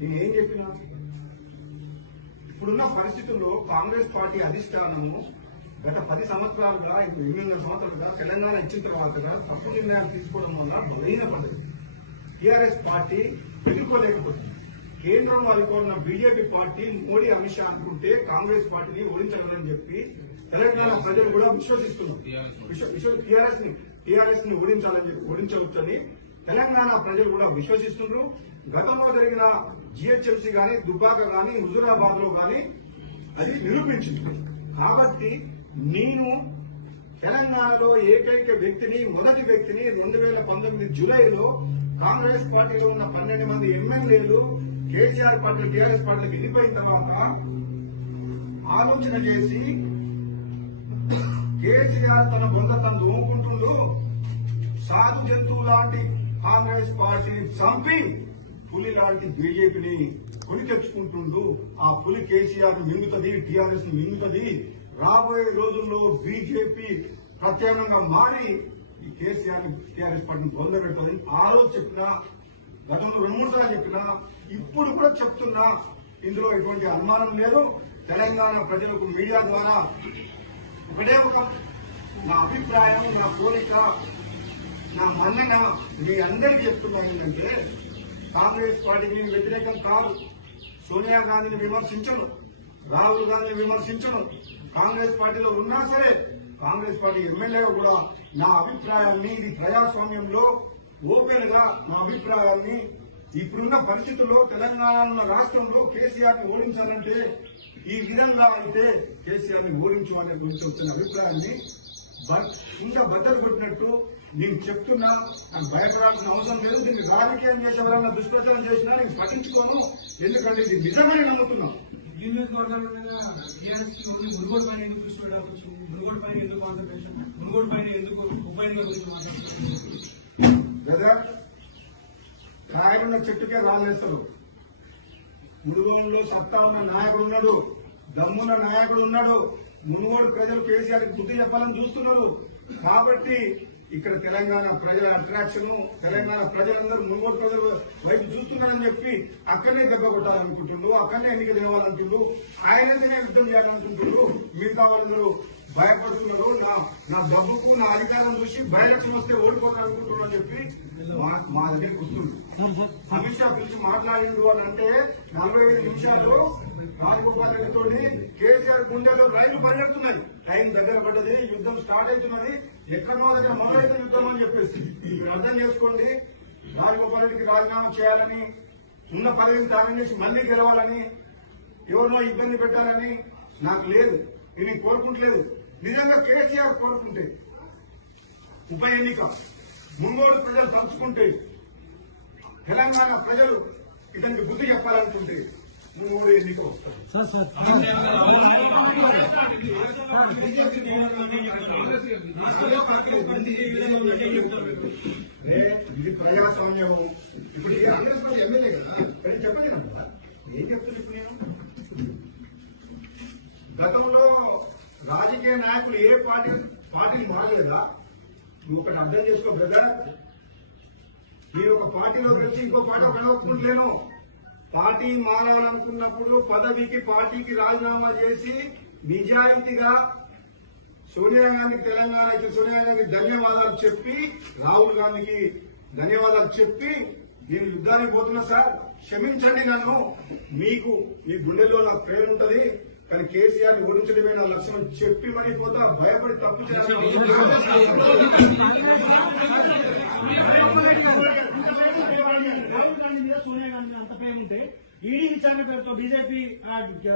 నేను ఏం చెప్పినా ఇప్పుడున్న పరిస్థితుల్లో కాంగ్రెస్ పార్టీ అధిష్టానము గత 10 సంవత్సరాలుగా 8 సంవత్సరాలుగా తెలంగాణ ఇచ్చిన తర్వాత తప్పుడు నిర్ణయాలు తీసుకోవడం వల్ల బలహీన పడింది. టీఆర్ఎస్ పార్టీ ఎదుర్కోలేకపోతుంది. కేంద్రంలో అధికారున్న బీజేపీ పార్టీ మోడీ అమిత్ షా అనుకుంటే కాంగ్రెస్ పార్టీని ఓడించగలని చెప్పి తెలంగాణ ప్రజలు కూడా విశ్వసిస్తున్నారు. టీఆర్ఎస్ ని ఓడించాలని చెప్పి ఓడించవచ్చని తెలంగాణ ప్రజలు కూడా విశ్వసిస్తున్నారు. గతంలో జరిగిన జిహెచ్ఎంసీ గాని, దుబ్బాక గాని, హుజూరాబాద్ లో గాని అది నిరూపించింది. కాబట్టి నేను తెలంగాణలో ఏకైక వ్యక్తిని, మొదటి వ్యక్తిని 2019 జూలైలో కాంగ్రెస్ పార్టీలో ఉన్న 12 మంది ఎమ్మెల్యేలు కేసీఆర్ పార్టీ టీఆర్ఎస్ పార్టీలకు వెళ్ళిపోయిన తర్వాత ఆలోచన చేసి కేసీఆర్ తన బొంద తను దూముకుంటుండు, సాధు జంతువు లాంటి కాంగ్రెస్ పార్టీని చంపి పులి లాంటి బీజేపీని కొని తెచ్చుకుంటుండు. ఆ పులి కేసీఆర్ ను మింగుతుంది, టీఆర్ఎస్ ను మింగుతుంది. రాబోయే రోజుల్లో బీజేపీ ప్రత్యామ్నాయంగా మారి ఈ కేసీఆర్ టీఆర్ఎస్ పార్టీని పొందబెడుతుంది. ఆ రోజు చెప్పినా, గతంలో 2-3 సార్లు చెప్పినా, ఇప్పుడు కూడా చెప్తున్నా. ఇందులో ఎటువంటి అనుమానం లేదు. తెలంగాణ ప్రజలకు మీడియా ద్వారా ఒకటే నా అభిప్రాయం, నా కోరిక, నా మన్నన మీ అందరికీ చెప్తున్నా ఏంటంటే కాంగ్రెస్ పార్టీకి నేను వ్యతిరేకం కాదు. సోనియా గాంధీని విమర్శించను, రాహుల్ గాంధీని విమర్శించను. కాంగ్రెస్ పార్టీలో ఉన్నా సరే కాంగ్రెస్ పార్టీ ఎమ్మెల్యేగా కూడా నా అభిప్రాయాన్ని, ఇది ప్రజాస్వామ్యంలో ఓపెన్ గా నా అభిప్రాయాన్ని, ఇప్పుడున్న పరిస్థితుల్లో తెలంగాణ ఉన్న రాష్ట్రంలో కేసీఆర్ ని ఓడించాలంటే ఈ విధంగా అయితే కేసీఆర్ ని ఓడించాలనే గురించి వచ్చిన అభిప్రాయాన్ని ఇంకా బద్దలు కొట్టినట్టు నేను చెప్తున్నా. నాకు భయపడాల్సిన అవసరం లేదు. దీన్ని రాజకీయం చేసే ఎవరైనా దుష్ప్రచారం చేసినా నేను పట్టించుకోను. ఎందుకంటే ఇది నిజమని నమ్ముతున్నాను. మునుగోడు పైన ఎందుకు దృష్టి పెట్టాల్సి, మునుగోడు పైన ఎందుకు కాన్సన్ట్రేషన్, మునుగోడు పైన ఎందుకు ఉప ఎన్నిక గురించి మాట్లాడుతున్నారు కదా? కాయలున్న చెట్టుకే రాలేస్తారు. మునుగోడులో సత్తా ఉన్న నాయకుడు ఉన్నాడు, దమ్మున్న నాయకుడు ఉన్నాడు. మునుగోడు ప్రజలు కేసీఆర్ కి బుద్ధి చెప్పాలని చూస్తున్నారు. కాబట్టి ఇక్కడ తెలంగాణ ప్రజల అట్రాక్షన్, తెలంగాణ ప్రజలందరూ మునుగోడు ప్రజలు వైపు చూస్తున్నారని చెప్పి అక్కడనే దెబ్బ కొట్టాలనుకుంటుండ్రు, అక్కడనే ఎన్నిక తినవాలనుకుంటూ, ఆయన తినే యుద్ధం చేయాలనుకుంటున్నారు. మిగతా వాళ్ళందరూ భయపడుతున్నారు. నా డబ్బుకు, నా అధికారం చూసి బయలక్ష్యం వస్తే ఓడిపోతారనుకుంటున్నారు అని చెప్పి మా దగ్గరికి వస్తుంది. అమిత్ షా పిలిచి మాట్లాడిండు అని అంటే 45 నిమిషాలు రాజగోపాల్ రెడ్డితో కేసీఆర్ గుండెలో రైలు పరిగెడుతున్నది. టైం దగ్గర పడ్డది, యుద్ధం స్టార్ట్ అవుతున్నది. ఎక్కడో దగ్గర మొదలైన యుద్ధం అని చెప్పేసి మీరు అర్థం చేసుకోండి. రాజగోపాల్ రెడ్డికి రాజీనామా చేయాలని, ఉన్న పదవిని త్యాగం చేసి మళ్లీ గెలవాలని, ఎవరినో ఇబ్బంది పెట్టాలని నాకు లేదు. ఇది కోరుకుంటలేదు. నిజంగా కేసీఆర్ కోరుకుంటే ఉప ఎన్నిక మునుగోడు ప్రజలు తలుచుకుంటే, తెలంగాణ ప్రజలు ఇతనికి బుద్ధి చెప్పాలనుకుంటే మునుగోడు ఎన్నిక వస్తారు. ఇది ప్రజాస్వామ్యం. ఇప్పుడు కాంగ్రెస్ పార్టీ ఎమ్మెల్యే కదా, చెప్పండి కదా ఏం చెప్తుంది. ఇప్పుడు నేను గతంలో రాజకీయ నాయకులు ఏ పార్టీని మారలేదా? నువ్వు ఒకటి అర్థం చేసుకో బ్రదర్. నేను ఒక పార్టీలో కలిసి ఇంకో పార్టీ వెళ్ళవచ్చుకుంటలేను. పార్టీ మారాలనుకున్నప్పుడు పదవికి, పార్టీకి రాజీనామా చేసి నిజాయితీగా సోనియా గాంధీకి, తెలంగాణకి సోనియా గాంధీకి ధన్యవాదాలు చెప్పి, రాహుల్ గాంధీకి ధన్యవాదాలు చెప్పి నేను యుద్ధానికి పోతున్నా సార్, క్షమించండి నన్ను, మీకు మీ గుండెల్లో నాకు ప్రేమ ఉంటది, కానీ కేసీఆర్ ని ఓడించడమే నా లక్ష్యం అని చెప్పి మరి పోతా భయపడి తప్పు రాహుల్ గాంధీ మీద సోనియా గాంధీ మీద అంత ప్రేమ ఉంటే ఈడీ విచారణ పేరుతో బీజేపీ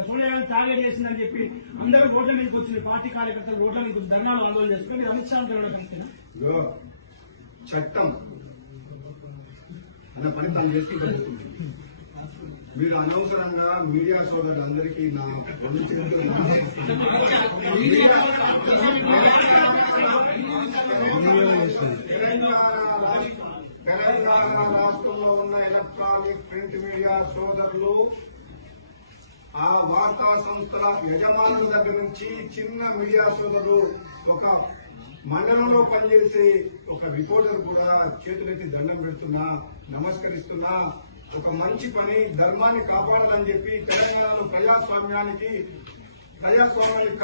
సోనియా గాంధీ టార్గెట్ చేసిందని చెప్పి అందరూ రోడ్ల మీదకి వచ్చింది, పార్టీ కార్యకర్తలు రోడ్ల మీద ధర్నాలు ఆందోళన చేస్తున్నారు. మీరు అమిత్ షా కలిసినా చట్టం అన్న పని తను చేసి జరుగుతుంది. మీరు అనవసరంగా మీడియా సోదరులందరికీ నా తెలంగాణ రాష్ట్రంలో ఉన్న ఎలక్ట్రానిక్ ప్రింట్ మీడియా సోదరులు, ఆ వార్తా సంస్థల యజమానుల దగ్గర నుంచి చిన్న మీడియా సోదరులు, ఒక మండలంలో పనిచేసే ఒక రిపోర్టర్ కూడా చేతులెత్తి దండం పెడుతున్నా, నమస్కరిస్తున్నా. ఒక మంచి పని, ధర్మాన్ని కాపాడాలని చెప్పి తెలంగాణలో ప్రజాస్వామ్యాన్ని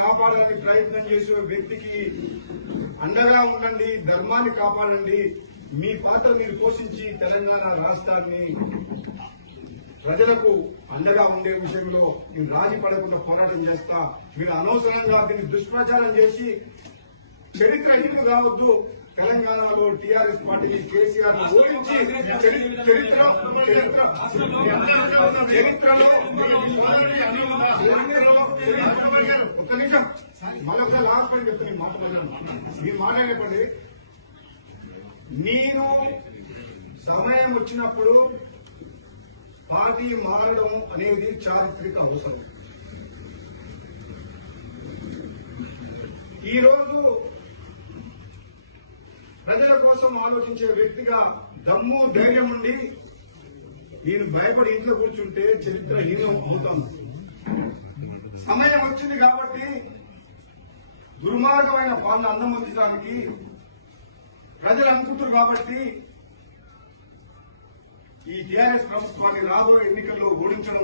కాపాడాలని ప్రయత్నం చేసే వ్యక్తికి అండగా ఉండండి, ధర్మాన్ని కాపాడండి. మీ పాత్ర మీరు పోషించి తెలంగాణ రాష్ట్రాన్ని ప్రజలకు అండగా ఉండే విషయంలో నేను రాజీ పడకుండా పోరాటం చేస్తా. మీరు అనవసరంగా దీన్ని దుష్ప్రచారం చేసి చరిత్ర ఎందుకు కావద్దు. తెలంగాణలో టీఆర్ఎస్ పార్టీని కేసీఆర్ ఓడించి చరిత్రలో ఒక్క నిమిషం మళ్ళొక లాస్ట్ పని చెప్తాను. నేను మాట్లాడాను, మీరు మాట్లాడేపండి. నేను సమయం వచ్చినప్పుడు పార్టీ మారడం అనేది చారిత్రక అవసరం. ఈరోజు ప్రజల కోసం ఆలోచించే వ్యక్తిగా దమ్ము ధైర్యం ఉండి నేను భయపడి ఇంట్లో కూర్చుంటే చరిత్ర హీనం అవుతాను. సమయం వచ్చింది కాబట్టి దుర్మార్గమైన పాలన అందించడానికి ప్రజలు అనుకుంటారు కాబట్టి ఈ టీఆర్ఎస్ ప్రభుత్వాన్ని రాబోయే ఎన్నికల్లో ఓడించడం